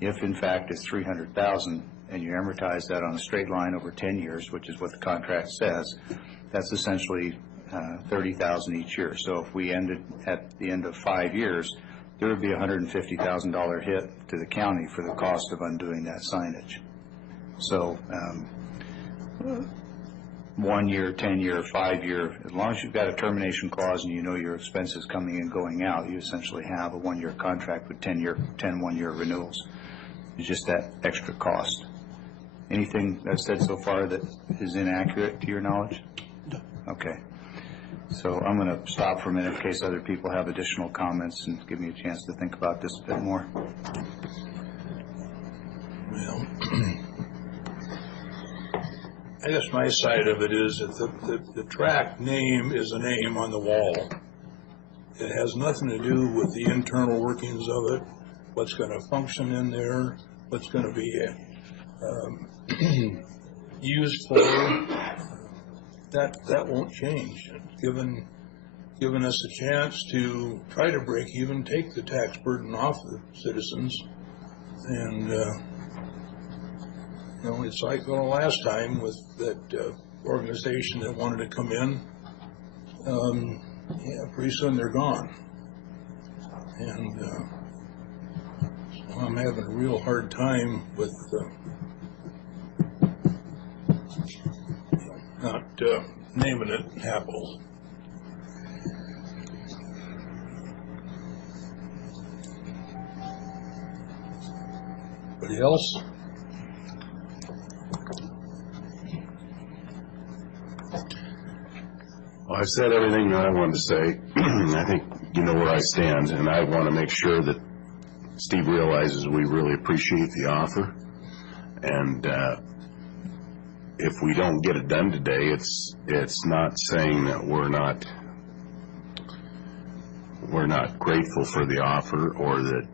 If, in fact, it's $300,000 and you amortize that on a straight line over 10 years, which is what the contract says, that's essentially $30,000 each year. So if we ended at the end of 5 years, there would be a $150,000 hit to the county for the cost of undoing that signage. So 1 year, 10 year, 5 year, as long as you've got a termination clause and you know your expenses coming in, going out, you essentially have a 1-year contract with 10 1-year renewals. It's just that extra cost. Anything I've said so far that is inaccurate to your knowledge? No. Okay. So I'm going to stop for a minute in case other people have additional comments and give me a chance to think about this a bit more. Well, I guess my side of it is that the track name is a name on the wall. It has nothing to do with the internal workings of it, what's going to function in there, what's going to be used for. That won't change. Given us a chance to try to break even, take the tax burden off the citizens, and it's like the last time with that organization that wanted to come in. Pretty soon they're gone, and so I'm having a real hard time with not naming it HAPO. Anybody else? Well, I've said everything that I wanted to say. I think you know where I stand, and I want to make sure that Steve realizes we really appreciate the offer. And if we don't get it done today, it's not saying that we're not grateful for the offer or that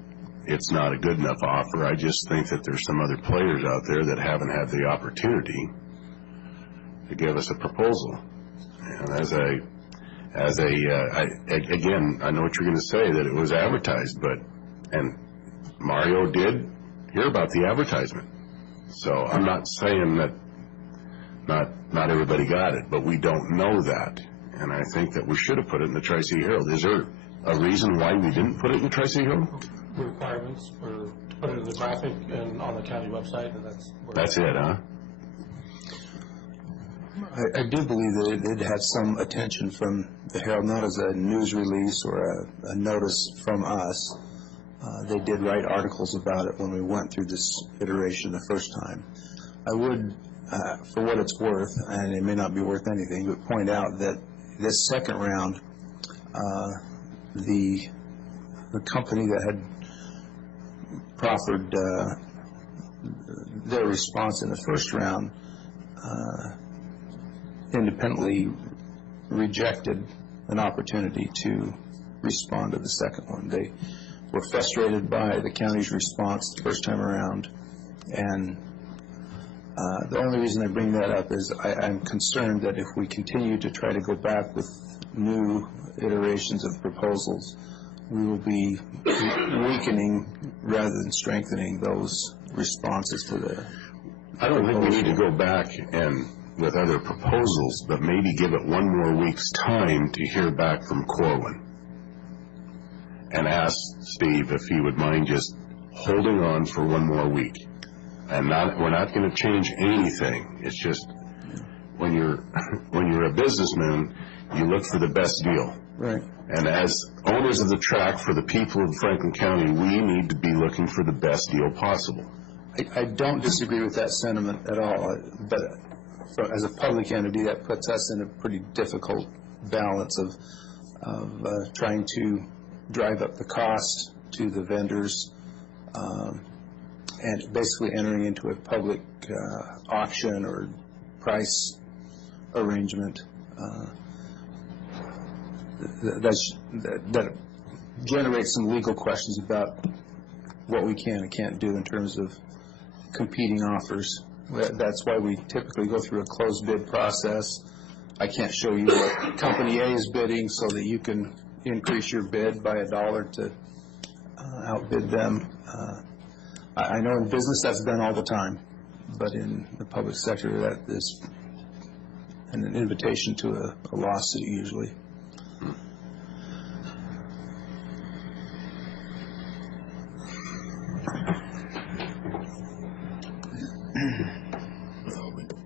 it's not a good enough offer. I just think that there's some other players out there that haven't had the opportunity to give us a proposal. And again, I know what you're going to say, that it was advertised, and Mario did hear about the advertisement. So I'm not saying that not everybody got it, but we don't know that. And I think that we should have put it in the Tri-City Herald. Is there a reason why we didn't put it in the Tri-City Herald? Requirements for to put it in the graphic and on the county website, and that's it, huh? I do believe that it had some attention from the Herald, not as a news release or a notice from us. They did write articles about it when we went through this iteration the first time. I would, for what it's worth, and it may not be worth anything, but point out that this second round, the company that had proffered their response in the first round independently rejected an opportunity to respond to the second one. They were frustrated by the county's response the first time around, and The only reason I bring that up is I'm concerned that if we continue to try to go back with new iterations of proposals, we will be weakening rather than strengthening those responses to the I don't think we need to go back and with other proposals, but maybe give it one more week's time to hear back from Corwin. And ask Steve if he would mind just holding on for one more week. And we're not going to change anything. It's just when you're a businessman, you look for the best deal. Right. And as owners of the track for the people of Franklin County, we need to be looking for the best deal possible. I don't disagree with that sentiment at all, but as a public entity, that puts us in a pretty difficult balance of trying to drive up the cost to the vendors and basically entering into a public auction or price arrangement that generates some legal questions about what we can and can't do in terms of competing offers. That's why we typically go through a closed bid process. I can't show you what company A is bidding so that you can increase your bid by $1 to outbid them. I know in business that's done all the time, but in the public sector that is an invitation to a lawsuit usually.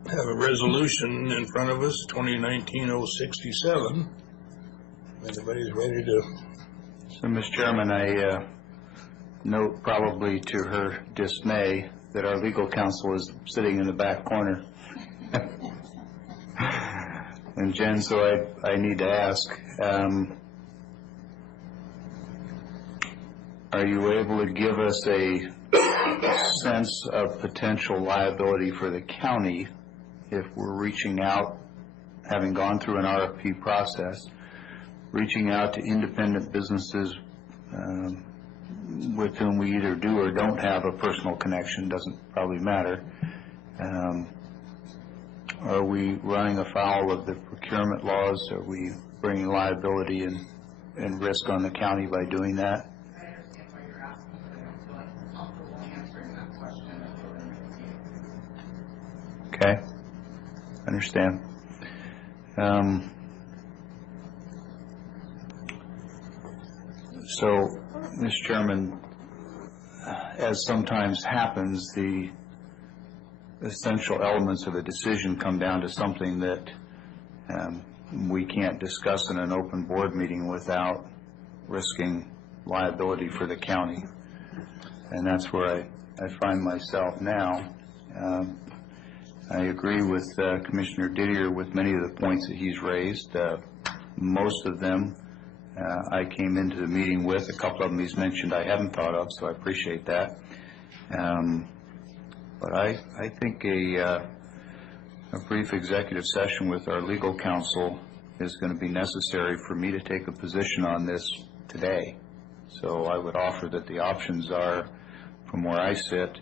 Have a resolution in front of us, 2019-067. Everybody's ready to... So, Mr. Chairman, I note probably to her dismay that our legal counsel is sitting in the back corner. And Jen, so I need to ask, are you able to give us a sense of potential liability for the county if we're reaching out, having gone through an RFP process, reaching out to independent businesses with whom we either do or don't have a personal connection, doesn't probably matter. Are we running afoul of the procurement laws? Are we bringing liability and risk on the county by doing that? I understand why you're asking, but I don't feel like I'm comfortable answering that question. Okay, understand. So, Mr. Chairman, as sometimes happens, the essential elements of a decision come down to something that we can't discuss in an open board meeting without risking liability for the county. And that's where I find myself now. I agree with Commissioner Didier with many of the points that he's raised. Most of them I came into the meeting with. A couple of them he's mentioned I haven't thought of, so I appreciate that. But I think a brief executive session with our legal counsel is going to be necessary for me to take a position on this today. So I would offer that the options are, from where I sit,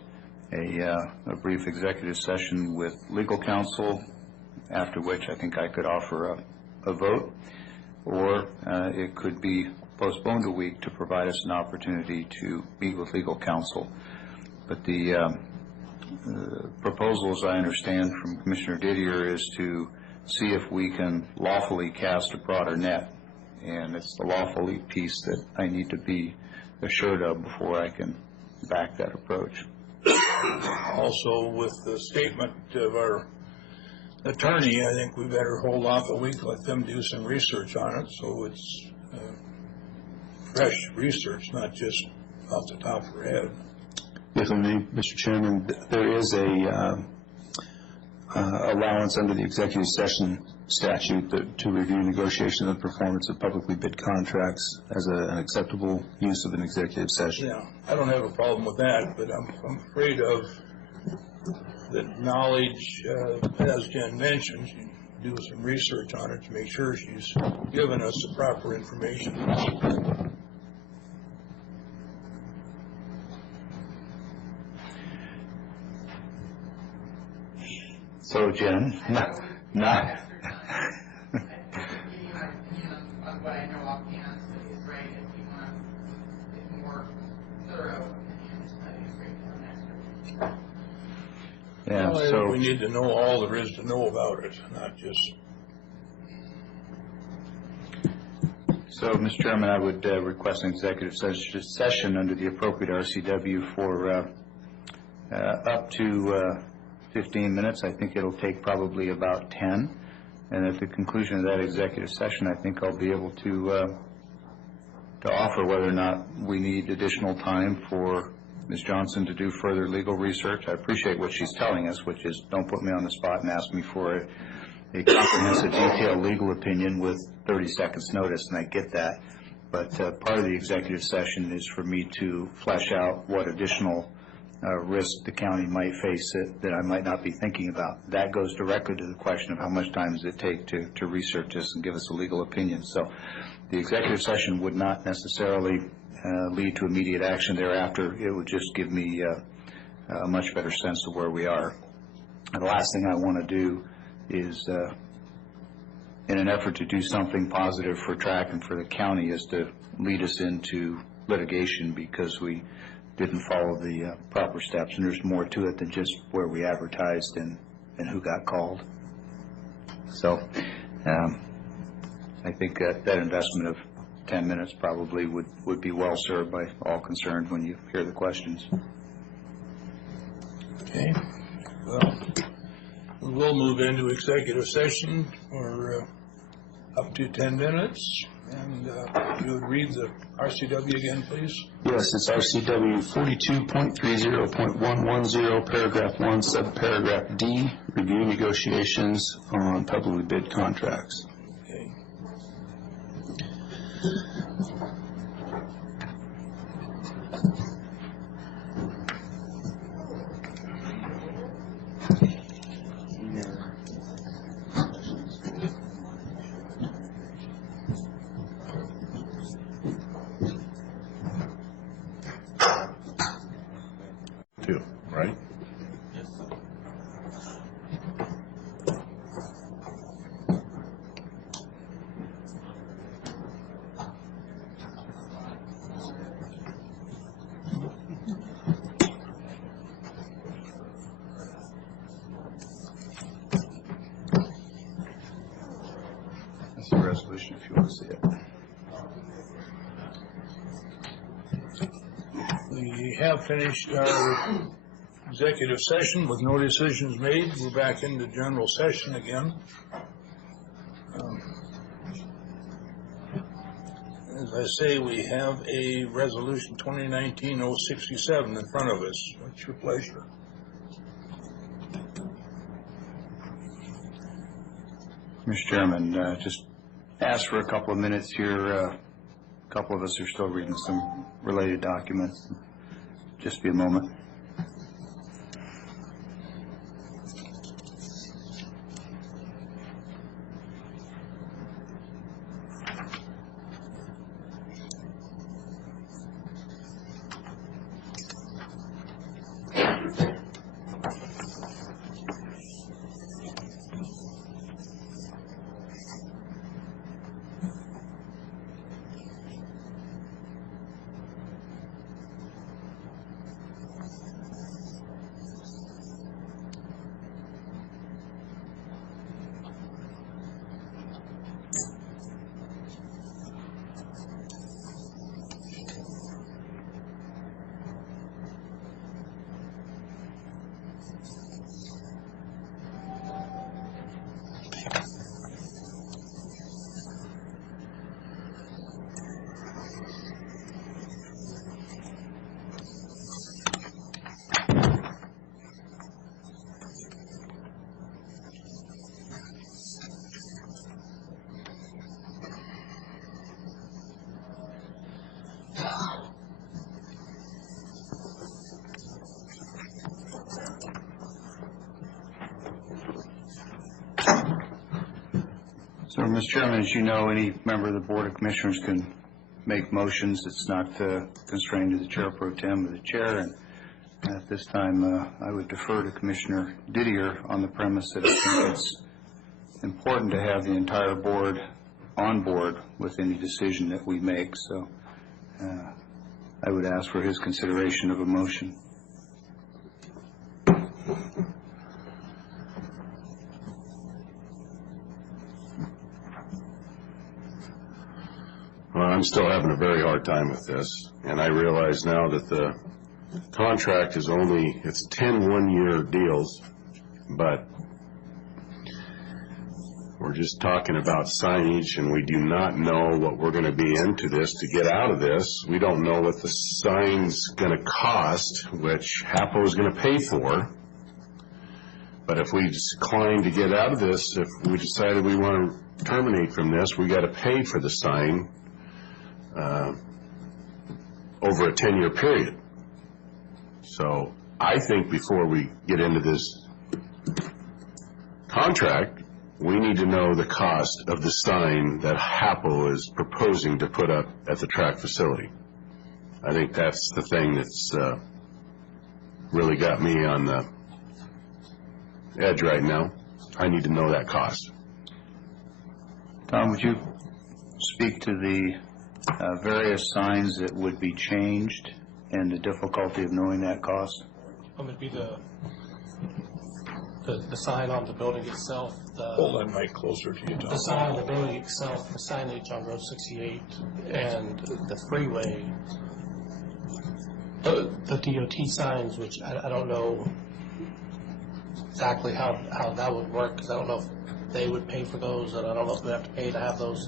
a brief executive session with legal counsel, after which I think I could offer a vote, or it could be postponed a week to provide us an opportunity to meet with legal counsel. But the proposal, as I understand from Commissioner Didier, is to see if we can lawfully cast a broader net. And it's the lawfully piece that I need to be assured of before I can back that approach. Also, with the statement of our attorney, I think we better hold off a week, let them do some research on it, so it's fresh research, not just off the top of our head. If I may, Mr. Chairman, there is a allowance under the executive session statute to review negotiation and performance of publicly bid contracts as an acceptable use of an executive session. Yeah, I don't have a problem with that, but I'm afraid of that knowledge, as Jen mentioned, you do some research on it to make sure she's given us the proper information. So, Jen, not. Give you my opinion on what I know offhand, study is great. If you want a more thorough opinion, study is great for next week. Yeah, Well, I so. think we need to know all there is to know about it, not just. So, Mr. Chairman, I would request an executive session under the appropriate RCW for up to 15 minutes. I think it'll take probably about 10. And at the conclusion of that executive session, I think I'll be able to offer whether or not we need additional time for Ms. Johnson to do further legal research. I appreciate what she's telling us, which is don't put me on the spot and ask me for a comprehensive, detailed legal opinion with 30 seconds notice, and I get that. But part of the executive session is for me to flesh out what additional risk the county might face that I might not be thinking about. That goes directly to the question of how much time does it take to research this and give us a legal opinion. So the executive session would not necessarily lead to immediate action thereafter. It would just give me a much better sense of where we are. And the last thing I want to do is, in an effort to do something positive for TRAC and for the county, is to lead us into litigation because we didn't follow the proper steps. And there's more to it than just where we advertised and who got called. So I think that investment of 10 minutes probably would be well served by all concerned when you hear the questions. Okay. Well, we will move into executive session for up to 10 minutes. And you would read the RCW again, please? Yes, it's RCW 42.30.110, paragraph 1, subparagraph D, review negotiations on publicly bid contracts. Okay. Too, right? That's the resolution if you want to see it. We have finished our executive session with no decisions made. We're back into general session again. As I say, we have a resolution 2019-067 in front of us. What's your pleasure? Mr. Chairman, just ask for a couple of minutes here. A couple of us are still reading some related documents. Just be a moment. So, Mr. Chairman, as you know, any member of the Board of Commissioners can make motions. It's not constrained to the Chair Pro Tem or the Chair. And At this time, I would defer to Commissioner Didier on the premise that I think it's important to have the entire board on board with any decision that we make. So I would ask for his consideration of a motion. Well, I'm still having a very hard time with this, and I realize now that the contract is it's 10 one-year deals, but we're just talking about signage, and we do not know what we're going to be into this to get out of this. We don't know what the sign's going to cost, which HAPO is going to pay for. But if we decline to get out of this, if we decided we want to terminate from this, we got to pay for the sign over a 10-year period. So I think before we get into this contract, we need to know the cost of the sign that HAPO is proposing to put up at the track facility. I think that's the thing that's really got me on the edge right now. I need to know that cost. Tom, would you speak to the various signs that would be changed and the difficulty of knowing that cost? Would be the sign on the building itself. Hold that mic closer to you, Tom. The sign on the building itself, the signage on Road 68 and the freeway. The DOT signs, which I don't know exactly how that would work, because I don't know if they would pay for those, and I don't know if we have to pay to have those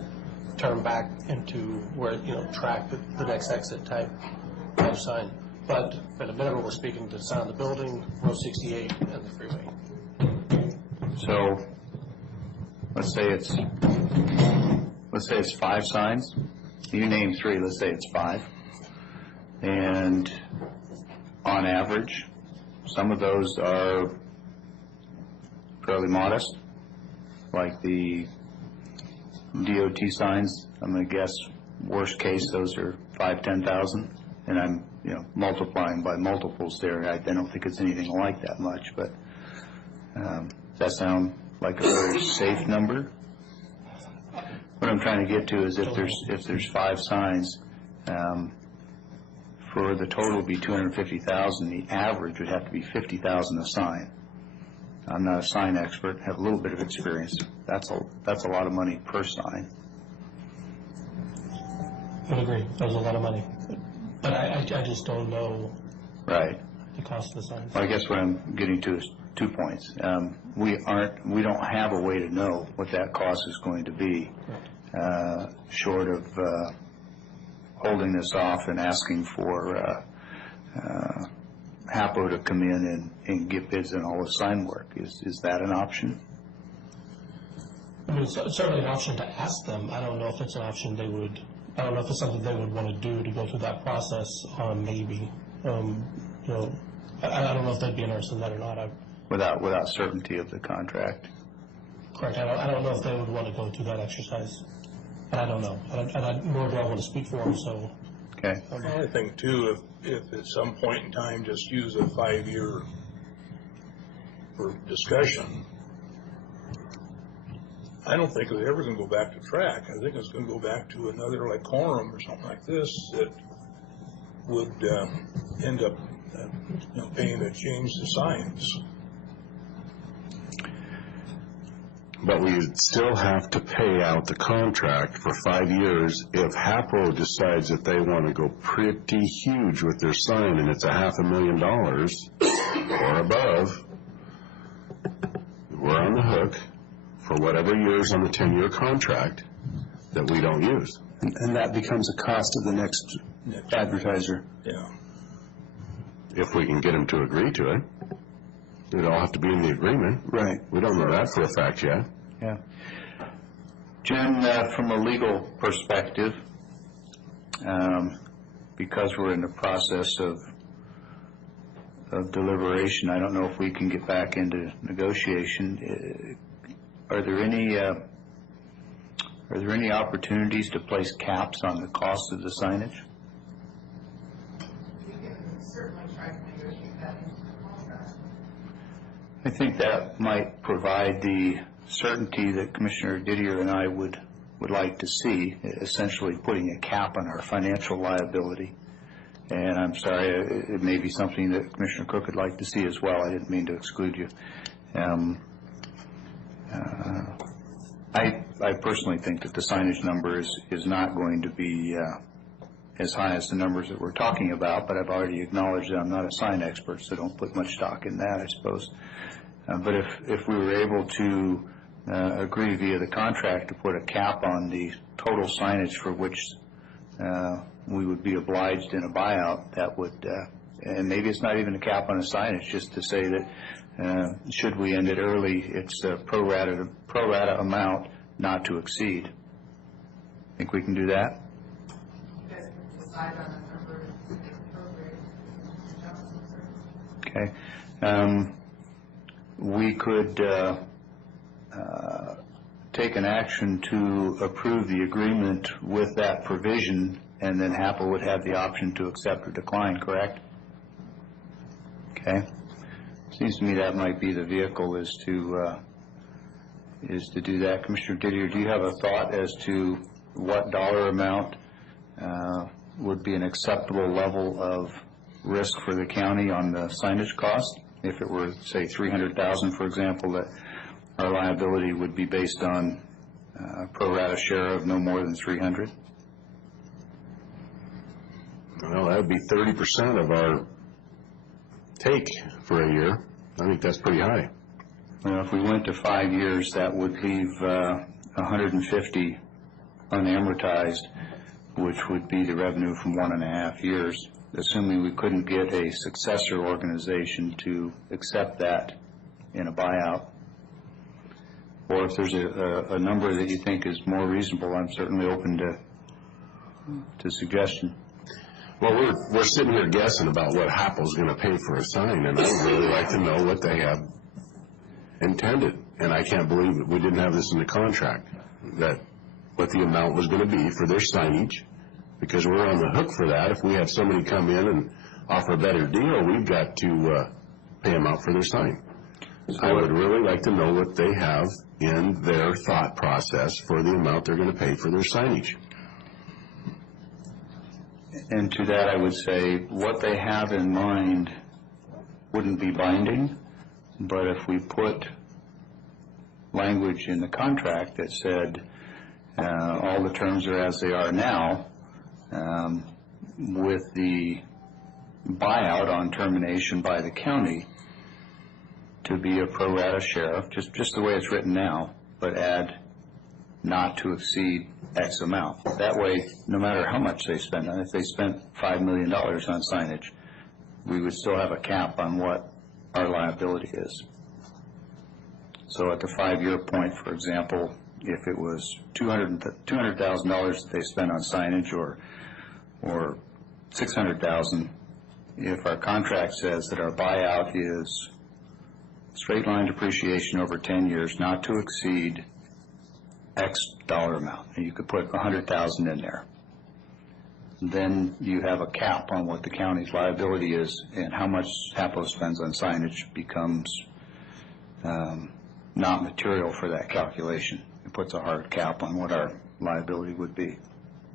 turned back into where, track the next exit type sign. But at a minimum, we're speaking to the sign on the building, Road 68, and the freeway. So let's say it's 5 signs. You name 3. Let's say it's 5. And on average, some of those are fairly modest, like the DOT signs. I'm going to guess worst case those are 5,000-10,000, and I'm multiplying by multiples there. I don't think it's anything like that much, but does that sound like a very safe number? What I'm trying to get to is if there's 5 signs, for the total to be 250,000, the average would have to be 50,000 a sign. I'm not a sign expert, have a little bit of experience. That's a lot of money per sign. I would agree. That was a lot of money. But I just don't know Right. the cost of the signs. Well, I guess what I'm getting to is 2 points. We don't have a way to know what that cost is going to be, short of holding this off and asking for HAPO to come in and get bids on all the sign work. Is that an option? I mean, it's certainly an option to ask them. I don't know if it's an option I don't know if it's something they would want to do to go through that process, maybe. I don't know if they'd be interested in that or not. Without certainty of the contract. Correct. I don't know if they would want to go through that exercise. I don't know. Nor do I want to speak for them, so. Okay. I think, too, if at some point in time just use a 5-year for discussion, I don't think it's ever going to go back to track. I think it's going to go back to another like Coram or something like this that would end up paying to change the signs. But we would still have to pay out the contract for 5 years if HAPO decides that they want to go pretty huge with their sign and it's $500,000 or above. We're on the hook for whatever years on the 10-year contract that we don't use. And that becomes a cost of the next advertiser. Yeah. If we can get them to agree to it. It'd all have to be in the agreement. Right. We don't know that for a fact yet. Yeah. Jen, from a legal perspective, because we're in the process of deliberation, I don't know if we can get back into negotiation. Are there any opportunities to place caps on the cost of the signage? We can certainly try to negotiate that I think that might provide the certainty that Commissioner Didier and I would like to see, essentially putting a cap on our financial liability. And I'm sorry, it may be something that Commissioner Cook would like to see as well. I didn't mean to exclude you. I personally think that the signage number is not going to be as high as the numbers that we're talking about, but I've already acknowledged that I'm not a sign expert, so don't put much stock in that, I suppose. But if we were able to agree via the contract to put a cap on the total signage for which we would be obliged in a buyout, that would, and maybe it's not even a cap on the signage, just to say that should we end it early, it's a pro rata amount not to exceed. Think we can do that? You guys can decide on a number that's appropriate. Okay. We could take an action to approve the agreement with that provision, and then HAPA would have the option to accept or decline, correct? Okay. Seems to me that might be the vehicle is to do that. Commissioner Didier, do you have a thought as to what dollar amount would be an acceptable level of risk for the county on the signage cost? If it were, say, $300,000, for example, that our liability would be based on pro rata share of no more than $300,000? Well, that would be 30% of our take for a year. I think that's pretty high. Well, if we went to 5 years, that would leave 150 unamortized, which would be the revenue from 1.5 years, assuming we couldn't get a successor organization to accept that in a buyout. Or if there's a number that you think is more reasonable, I'm certainly open to suggestion. Well, we're sitting here guessing about what HAPO's going to pay for a sign, and I'd really like to know what they have intended. And I can't believe that we didn't have this in the contract, that what the amount was going to be for their signage, because we're on the hook for that. If we have somebody come in and offer a better deal, we've got to pay them out for their sign. So I would really like to know what they have in their thought process for the amount they're going to pay for their signage. And to that I would say what they have in mind wouldn't be binding, but if we put language in the contract that said all the terms are as they are now, with the buyout on termination by the county to be a pro rata share, just the way it's written now, but add not to exceed X amount. That way, no matter how much they spend, and if they spent $5 million on signage, we would still have a cap on what our liability is. So at the 5-year point, for example, if it was $200,000 that they spent on signage, or $600,000, if our contract says that our buyout is straight line depreciation over 10 years, not to exceed X dollar amount, and you could put $100,000 in there, then you have a cap on what the county's liability is, and how much HAPO spends on signage becomes not material for that calculation. It puts a hard cap on what our liability would be.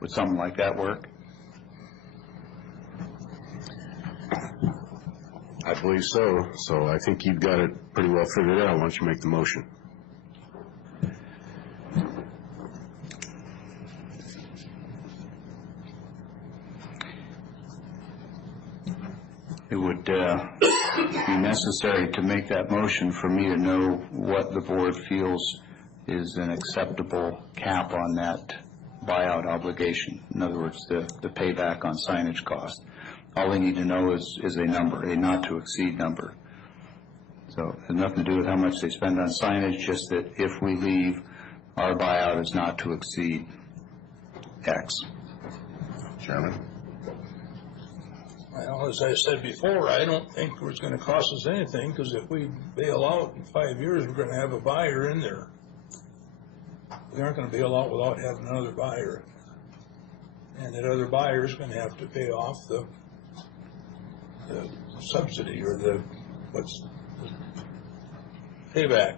Would something like that work? I believe so. So I think you've got it pretty well figured out. Why don't you make the motion? It would be necessary to make that motion for me to know what the board feels is an acceptable cap on that buyout obligation. In other words, the payback on signage cost. All they need to know is a number, a not to exceed number. So it has nothing to do with how much they spend on signage, just that if we leave, our buyout is not to exceed X. Chairman? Well, as I said before, I don't think it's going to cost us anything, because if we bail out in 5 years, we're going to have a buyer in there. We aren't going to bail out without having another buyer. And that other buyer is going to have to pay off the subsidy, or payback.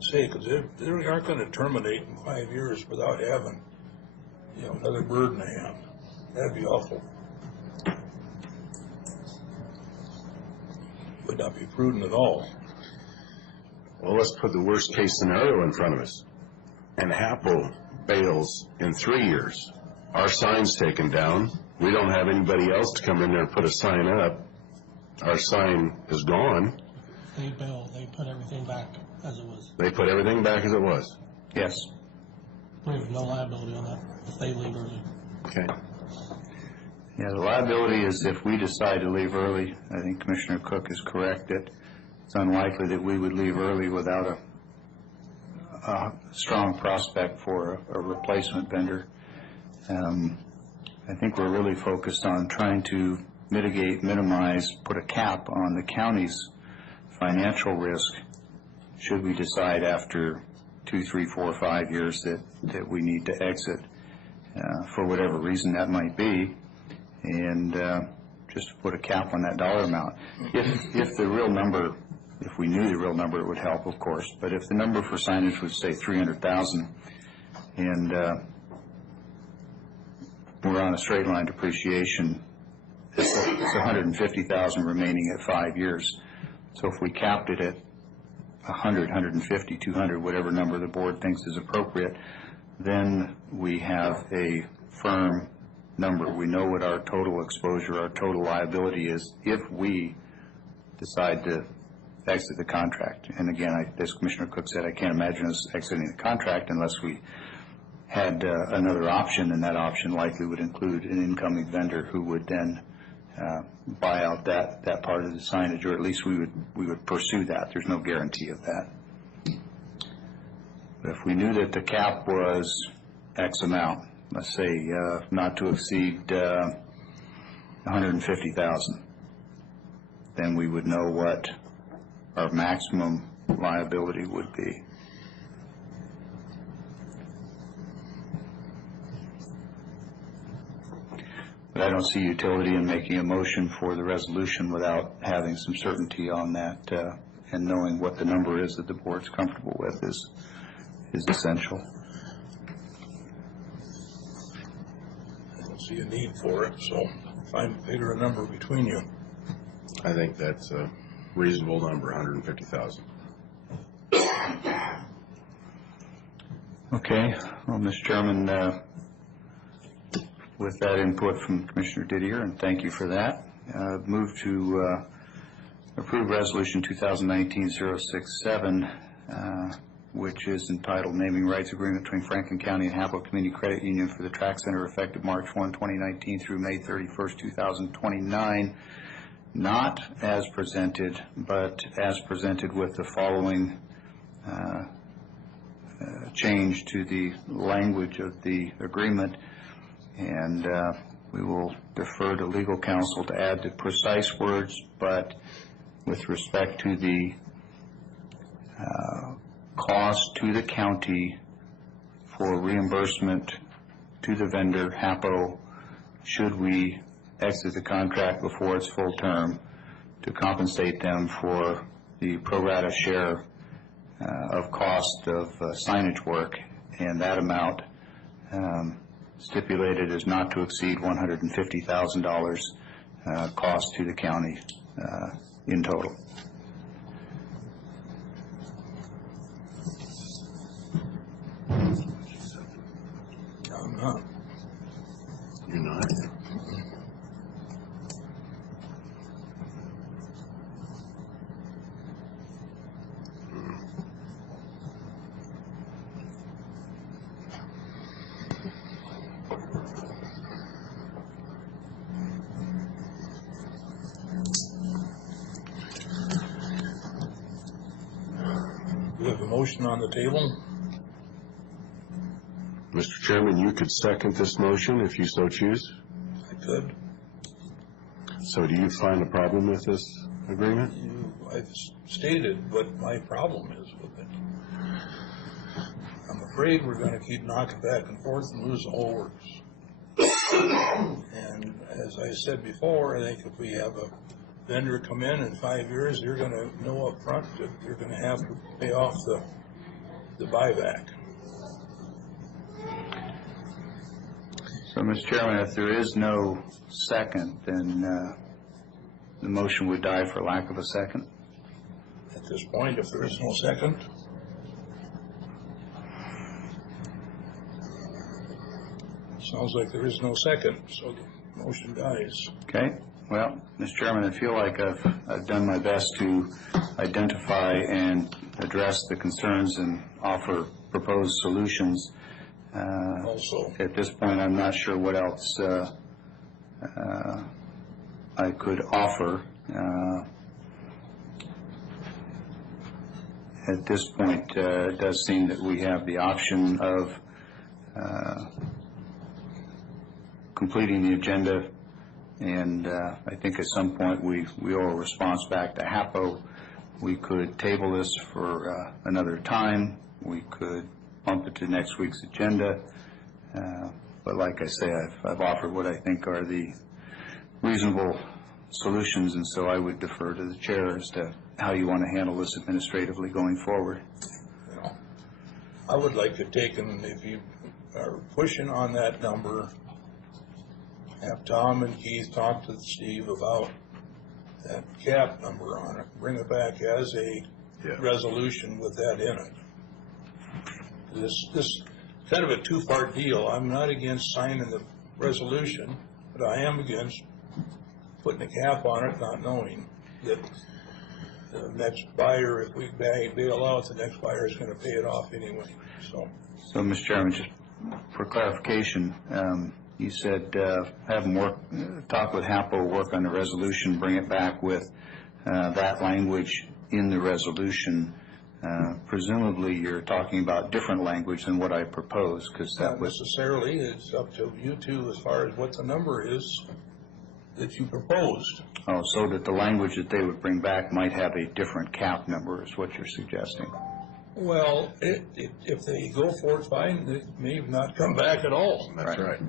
Say, because they aren't going to terminate in 5 years without having, another bird in the hand. That'd be awful. Would not be prudent at all. Well, let's put the worst case scenario in front of us. And HAPO bails in 3 years. Our sign's taken down. We don't have anybody else to come in there and put a sign up. Our sign is gone. They bail, they put everything back as it was. They put everything back as it was. Yes. We have no liability on that if they leave early. Okay. Yeah, the liability is if we decide to leave early. I think Commissioner Cook is correct that it's unlikely that we would leave early without a strong prospect for a replacement vendor. I think we're really focused on trying to mitigate, minimize, put a cap on the county's financial risk should we decide after 2, 3, 4, 5 years that we need to exit for whatever reason that might be, and just to put a cap on that dollar amount. If the real number, if we knew the real number, it would help, of course, but if the number for signage was, say, $300,000 and we're on a straight line depreciation, it's $150,000 remaining at 5 years. So if we capped it at 100, 150, 200, whatever number the board thinks is appropriate, then we have a firm number. We know what our total exposure, our total liability is if we decide to exit the contract. And again, as Commissioner Cook said, I can't imagine us exiting the contract unless we had another option, and that option likely would include an incoming vendor who would then buy out that part of the signage, or at least we would pursue that. There's no guarantee of that. But if we knew that the cap was X amount, let's say not to exceed $150,000, then we would know what our maximum liability would be. But I don't see utility in making a motion for the resolution without having some certainty on that, and knowing what the number is that the board's comfortable with is essential. I don't see a need for it, so figure a number between you. I think that's a reasonable number, 150,000. Okay. Well, Mr. Chairman, with that input from Commissioner Didier, and thank you for that, move to approve Resolution 2019-067, which is entitled Naming Rights Agreement between Franklin County and Hapo Community Credit Union for the Track Center effective March 1, 2019 through May 31st, 2029, not as presented, but as presented with the following change to the language of the agreement. And we will defer to legal counsel to add the precise words, but with respect to the cost to the county for reimbursement to the vendor, HAPO, should we exit the contract before its full term, to compensate them for the pro rata share of cost of signage work, and that amount stipulated is not to exceed $150,000 cost to the county in total. I'm not. You're not? We have a motion on the table. Mr. Chairman, you could second this motion if you so choose. I could. So do you find a problem with this agreement? I've stated what my problem is with it. I'm afraid we're gonna keep knocking back and forth and lose the whole works. And as I said before, I think if we have a vendor come in 5 years, you're gonna know up front that you're gonna have to pay off the buyback. So, Mr. Chairman, if there is no second, then the motion would die for lack of a second. At this point, if there is no second, sounds like there is no second, so the motion dies. Okay. Well, Mr. Chairman, I feel like I've done my best to identify and address the concerns and offer proposed solutions. Also, At this point, I'm not sure what else I could offer. At this point, it does seem that we have the option of completing the agenda, and I think at some point we owe a response back to HAPO. We could table this for another time. We could bump it to next week's agenda. But like I say, I've offered what I think are the reasonable solutions, and so I would defer to the chair as to how you want to handle this administratively going forward. you know, I would like to take, and if you are pushing on that number, have Tom and Keith talk to Steve about that cap number on it, bring it back as a resolution with that in it. This kind of a two-part deal. I'm not against signing the resolution, but I am against putting a cap on it, not knowing that the next buyer, if we bail out, the next buyer is going to pay it off anyway. So, Mr. Chairman, just for clarification, you said have them talk with HAPO, work on the resolution, bring it back with that language in the resolution. Presumably, you're talking about different language than what I proposed, because that not was necessarily. It's up to you two as far as what the number is that you proposed. oh, so that the language that they would bring back might have a different cap number, is what you're suggesting. Well, if they go for it, fine. They may not come back at all. That's right.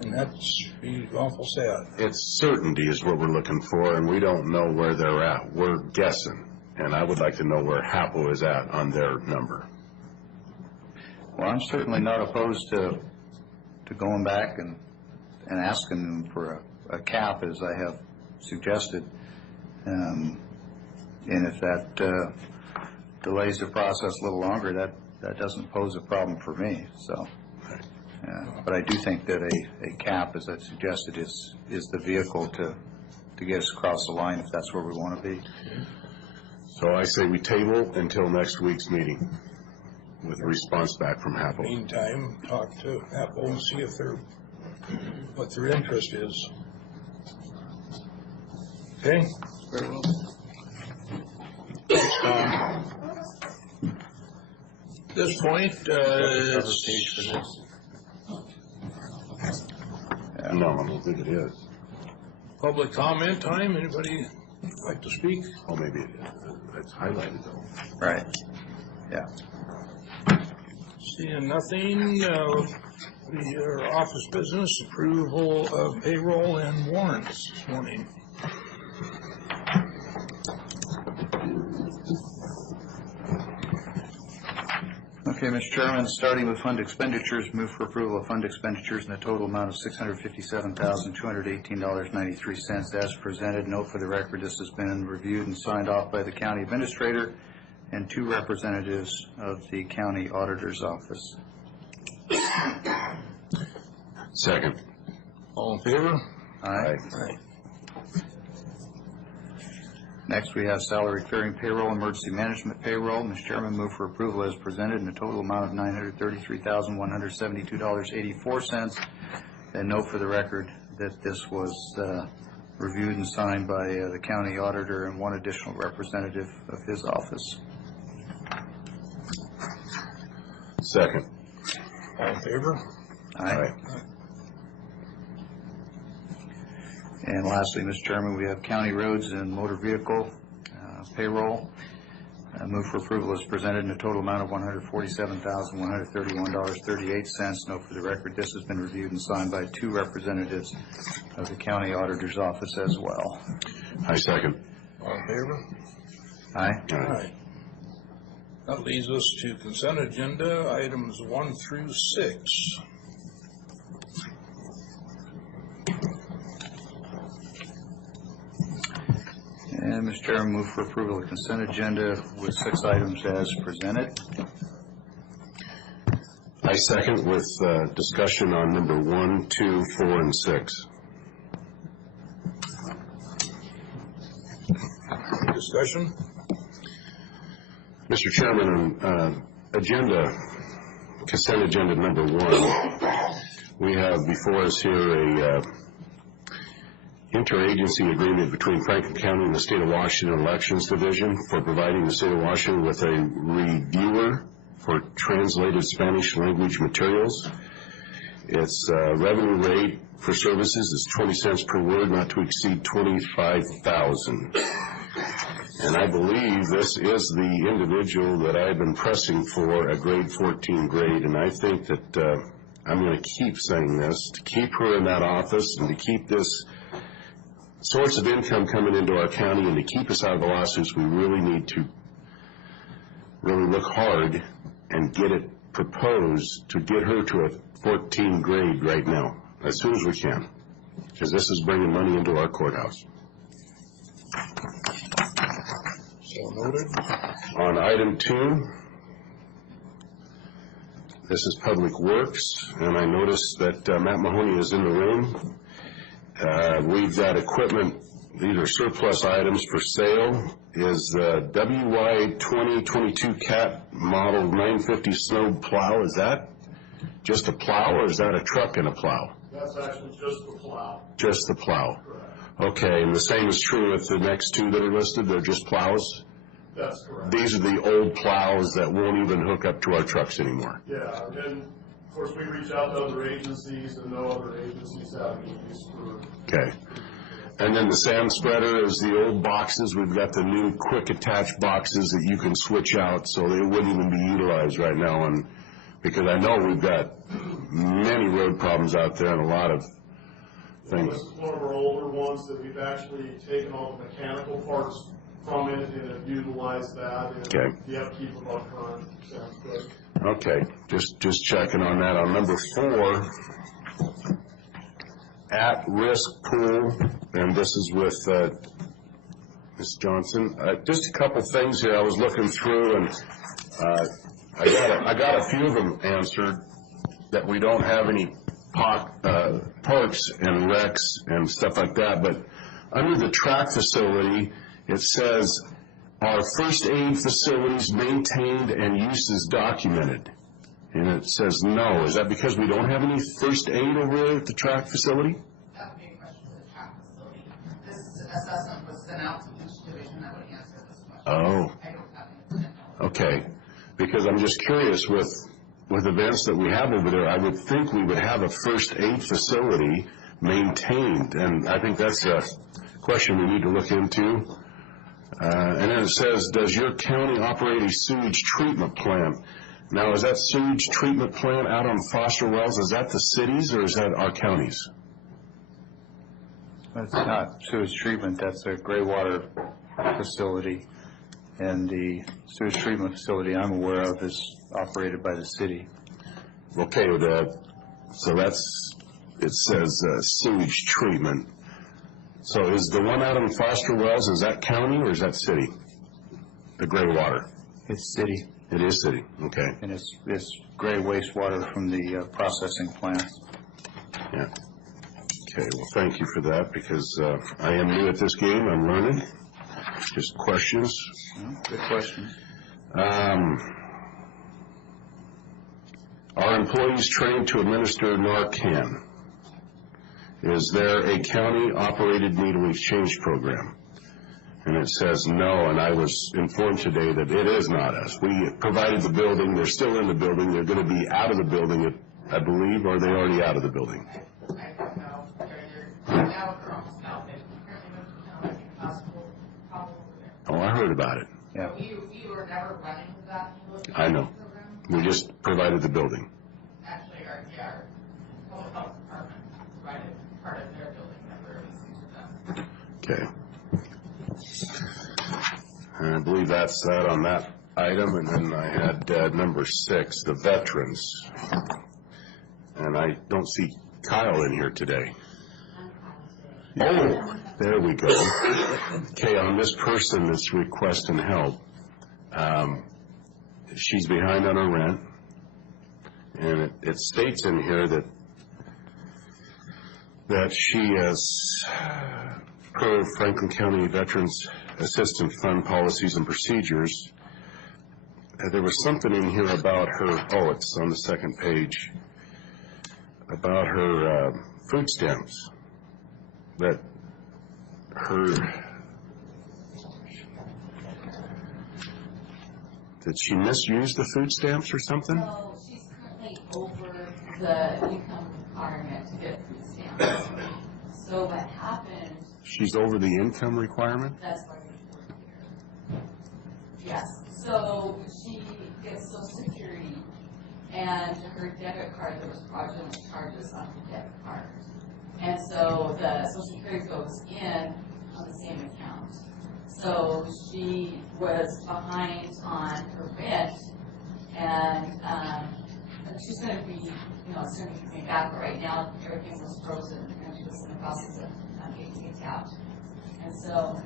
And that's be awful sad. It's certainty is what we're looking for, and we don't know where they're at. We're guessing, and I would like to know where HAPO is at on their number. Well, I'm certainly not opposed to going back and asking them for a cap, as I have suggested. And if that delays the process a little longer, that doesn't pose a problem for me. So, but I do think that a cap, as I suggested, is the vehicle to get us across the line if that's where we want to be. So I say we table until next week's meeting with a response back from HAPO. Meantime, talk to Apple and see if what their interest is. Okay? Very well. At this point, it's Page for this. No, I don't think it is. public comment time. Anybody like to speak? Oh, maybe it is. It's highlighted though. Right. Yeah. Seeing nothing, the office business, approval of payroll and warrants this morning. Okay, Mr. Chairman, starting with fund expenditures, move for approval of fund expenditures in a total amount of $657,218.93 as presented. Note for the record, this has been reviewed and signed off by the county administrator and 2 representatives of the county auditor's office. Second. All in favor? Aye. Aye. Next, we have salary clearing payroll, emergency management payroll. Mr. Chairman, move for approval as presented in a total amount of $933,172.84. And note for the record that this was reviewed and signed by the county auditor and 1 additional representative of his office. Second. All in favor? Aye. And lastly, Mr. Chairman, we have county roads and motor vehicle payroll. Move for approval as presented in a total amount of $147,131.38. Note for the record, this has been reviewed and signed by 2 representatives of the county auditor's office as well. I second. All in favor? Aye. Aye. That leads us to consent agenda, items 1 through 6. And, Mr. Chairman, move for approval of consent agenda with 6 items as presented. I second with discussion on number 1, 2, 4, and 6. Discussion? Mr. Chairman, on consent agenda number 1, we have before us here a interagency agreement between Franklin County and the State of Washington Elections Division for providing the State of Washington with a reviewer for translated Spanish language materials. Its revenue rate for services is 20 cents per word, not to exceed 25,000. And I believe this is the individual that I've been pressing for a grade 14 grade, and I think that I'm going to keep saying this, to keep her in that office and to keep this source of income coming into our county and to keep us out of the lawsuits. We really need to really look hard and get it proposed to get her to a 14 grade right now, as soon as we can, because this is bringing money into our courthouse. So noted. On item 2, this is Public Works, and I noticed that Matt Mahoney is in the room. We've got equipment, these are surplus items for sale, is the WY 2022 CAT model 950 snow plow. Is that just a plow, or is that a truck and a plow? That's actually just the plow. Just the plow. Correct. Okay, and the same is true with the next 2 that are listed, they're just plows? That's correct. These are the old plows that won't even hook up to our trucks anymore. Yeah, and of course, we reach out to other agencies, and no other agencies have these for. Okay. And then the sand spreader is the old boxes. We've got the new quick attach boxes that you can switch out, so they wouldn't even be utilized right now. And because I know we've got many road problems out there and a lot of things. This is one of our older ones that we've actually taken all the mechanical parts from it and have utilized that. And Okay. the upkeep of our current sounds good. Okay, just checking on that. On number 4, at-risk pool, and this is with Ms. Johnson. Just a couple things here I was looking through, and I got a few of them answered, that we don't have any parks and recs and stuff like that, but under the track facility, it says, "Our first aid facilities maintained and uses documented." And it says no. Is that because we don't have any first aid over there at the track facility? That would be a question for the track facility. This assessment was sent out to each division that would answer this question. Oh, I don't have any. okay. Because I'm just curious with events that we have over there, I would think we would have a first aid facility maintained. And I think that's a question we need to look into. And then it says, does your county operate a sewage treatment plant? Now, is that sewage treatment plant out on Foster Wells, is that the cities or is that our counties? It's not sewage treatment, that's a gray water facility. And the sewage treatment facility I'm aware of is operated by the city. Okay, so it says sewage treatment. So is the one out on Foster Wells, is that county or is that city? The gray water? It's city. It is city, okay. And it's gray wastewater from the processing plant. Yeah. Okay, well, thank you for that, because I am new at this game, I'm learning. Just questions. Good question. Are employees trained to administer Narcan? Is there a county-operated needle exchange program? And it says no, and I was informed today that it is not us. We provided the building, they're still in the building, they're going to be out of the building, I believe, or are they already out of the building? I don't know. Now they're almost out. They apparently moved to town. I think the hospital problem over there. Oh, I heard about it. Yeah. We were never running that I know. program. We just provided the building. Actually, our public health department provided part of their building that we're leasing to them. Okay. And I believe that's that on that item, and then I had number 6, the veterans. And I don't see Kyle in here today. Oh, there we go. Okay, on this person that's requesting help, she's behind on her rent, and it states in here that she is, per Franklin County Veterans Assistance Fund policies and procedures. There was something in here about her, oh, it's on the second page, about her food stamps, that did she misuse the food stamps or something? So she's currently over the income requirement to get food stamps. So what happened? She's over the income requirement? That's why we're here. Yes. So she gets Social Security, and her debit card, there was fraudulent charges on her debit card. And so the Social Security goes in on the same account. So she was behind on her rent, and she's going to be, it's going to be coming back, but right now everything was frozen, and she was in the process of getting it out. And so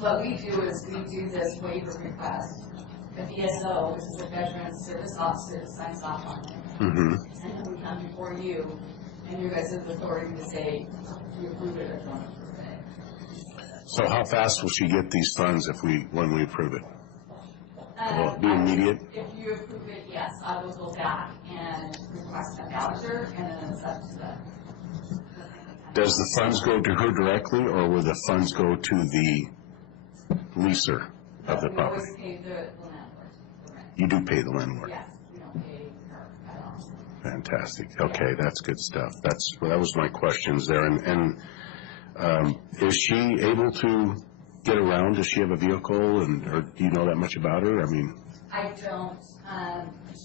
what we do is we do this waiver request. The VSO, which is the Veteran Service Officer, signs off on it. Mm-hmm. And then we come before you, and you guys have the authority to say, you approve it or don't approve it. So how fast will she get these funds when we approve it? Will it be immediate? If you approve it, yes, I will go back and request a voucher, and then it's up to the. Does the funds go to her directly, or will the funds go to the leaser of the We property? always pay the landlord. The rent. You do pay the landlord? Yes, we don't pay her at all. Fantastic. Okay, that's good stuff. That was my questions there. And is she able to get around? Does she have a vehicle, or do you know that much about her? I mean, I don't.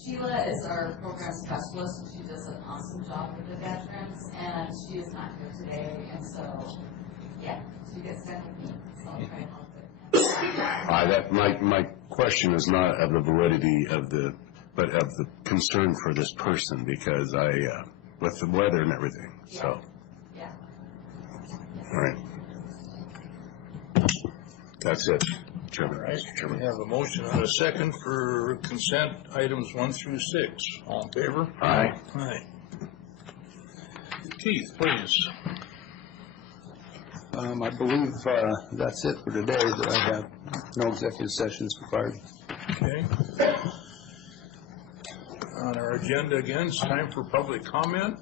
Sheila is our program specialist, and she does an awesome job with the veterans, and she is not here today, and so, yeah, she gets sent with me, so I'll try and help it. my question is not of the validity but of the concern for this person, because with the weather and everything, so. Yeah. All right. That's it, Chairman. All right, Mr. Chairman. we have a motion and a second for consent items 1 through 6. All in favor? Aye. Aye. Keith, please. I believe that's it for today, that I have no executive sessions required. Okay. On our agenda again, it's time for public comment.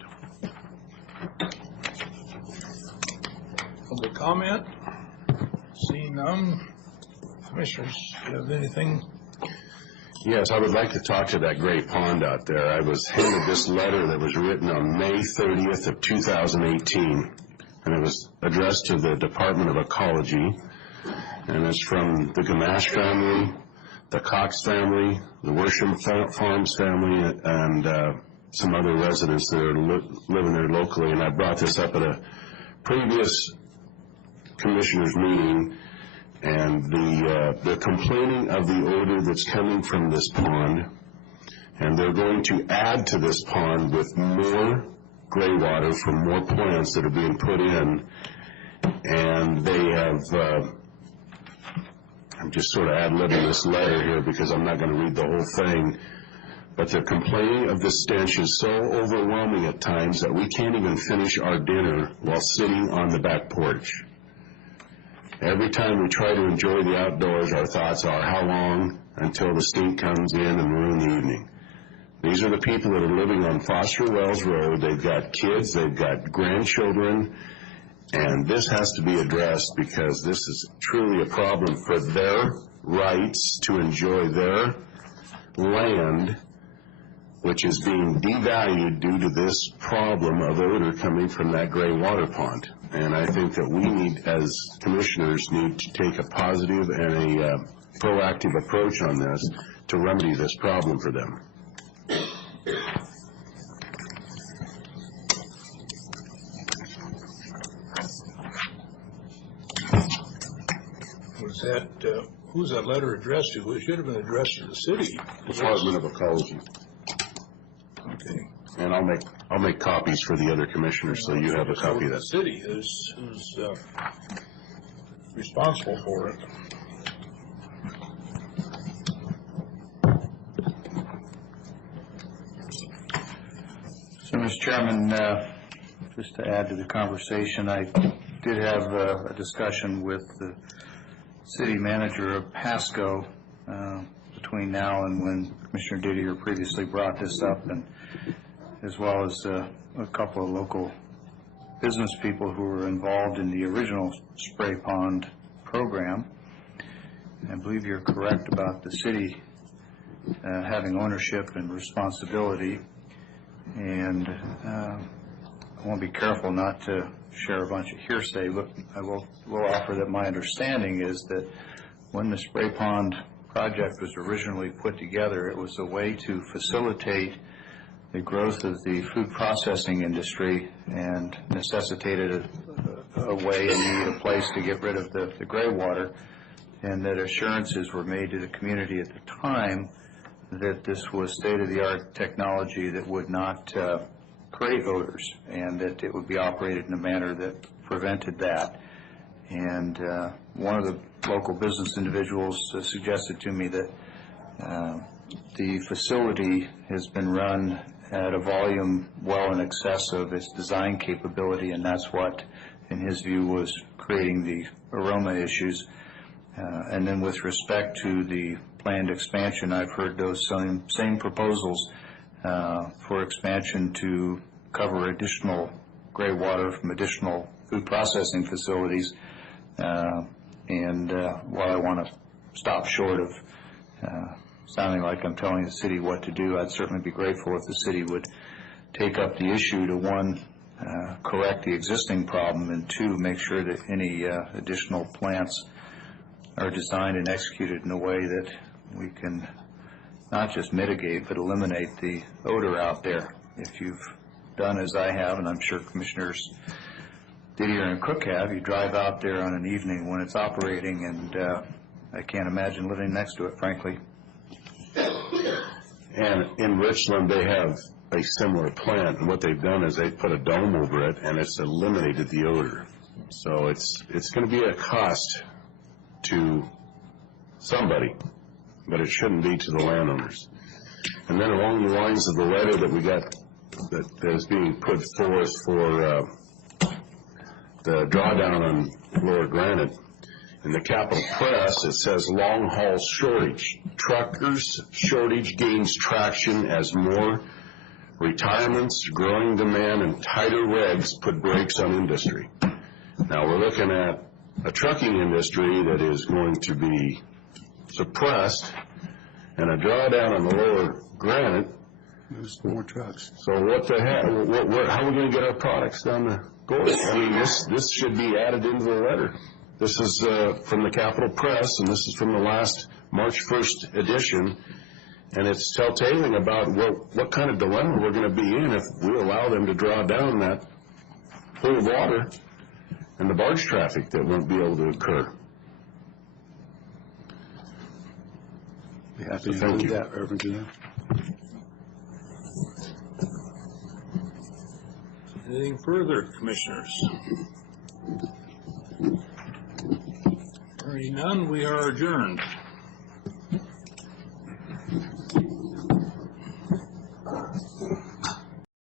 Public comment? Seeing none. Commissioners, do you have anything? Yes, I would like to talk to that gray pond out there. I was handed this letter that was written on May 30th of 2018, and it was addressed to the Department of Ecology, and it's from the Gamache family, the Cox family, the Worsham Farms family, and some other residents that are living there locally. And I brought this up at a previous commissioners meeting, and they're complaining of the odor that's coming from this pond, and they're going to add to this pond with more gray water from more plants that are being put in. And they have, I'm just sort of ad-libbing this letter here because I'm not going to read the whole thing, but they're complaining of the stench is so overwhelming at times that we can't even finish our dinner while sitting on the back porch. Every time we try to enjoy the outdoors, our thoughts are how long until the stink comes in and ruin the evening. These are the people that are living on Foster Wells Road. They've got kids, they've got grandchildren, and this has to be addressed because this is truly a problem for their rights to enjoy their land, which is being devalued due to this problem of odor coming from that gray water pond. And I think that we need, as commissioners, need to take a positive and proactive approach on this to remedy this problem for them. Was that, who's that letter addressed to? It should have been addressed to the city. Department of Ecology. Okay. And I'll make copies for the other commissioners, so you have a copy of The that. city who's responsible for it. So, Mr. Chairman, just to add to the conversation, I did have a discussion with the city manager of Pasco between now and when Commissioner Didier previously brought this up, and as well as a couple of local business people who were involved in the original spray pond program. I believe you're correct about the city having ownership and responsibility, and I want to be careful not to share a bunch of hearsay, but I will offer that my understanding is that when the spray pond project was originally put together, it was a way to facilitate the growth of the food processing industry and necessitated a way and a place to get rid of the gray water, and that assurances were made to the community at the time that this was state-of-the-art technology that would not create odors, and that it would be operated in a manner that prevented that. And one of the local business individuals suggested to me that the facility has been run at a volume well in excess of its design capability, and that's what, in his view, was creating the aroma issues. And then with respect to the planned expansion, I've heard those same proposals for expansion to cover additional gray water from additional food processing facilities. And while I want to stop short of sounding like I'm telling the city what to do, I'd certainly be grateful if the city would take up the issue to, one, correct the existing problem, and two, make sure that any additional plants are designed and executed in a way that we can not just mitigate but eliminate the odor out there. If you've done as I have, and I'm sure Commissioners Didier and Cook have, you drive out there on an evening when it's operating, and I can't imagine living next to it, frankly. And in Richland, they have a similar plant, and what they've done is they put a dome over it, and it's eliminated the odor. So it's going to be a cost to somebody, but it shouldn't be to the landowners. And then along the lines of the letter that we got that is being put forth for the drawdown on Lower Granite, in the Capital Press, it says long haul shortage. Truckers shortage gains traction as more retirements, growing demand, and tighter regs put brakes on industry. Now we're looking at a trucking industry that is going to be suppressed, and a drawdown on the Lower Granite. There's more trucks. So what the heck? How are we going to get our products down the Gorge? I mean, this should be added into the letter. This is from the Capital Press, and this is from the last March 1st edition, and it's telltale about what kind of dilemma we're going to be in if we allow them to draw down that pool of water and the barge traffic that won't be able to occur. We have to Thank you. that, Reverend Janelle. Anything further, Commissioners? Hearing none, we are adjourned.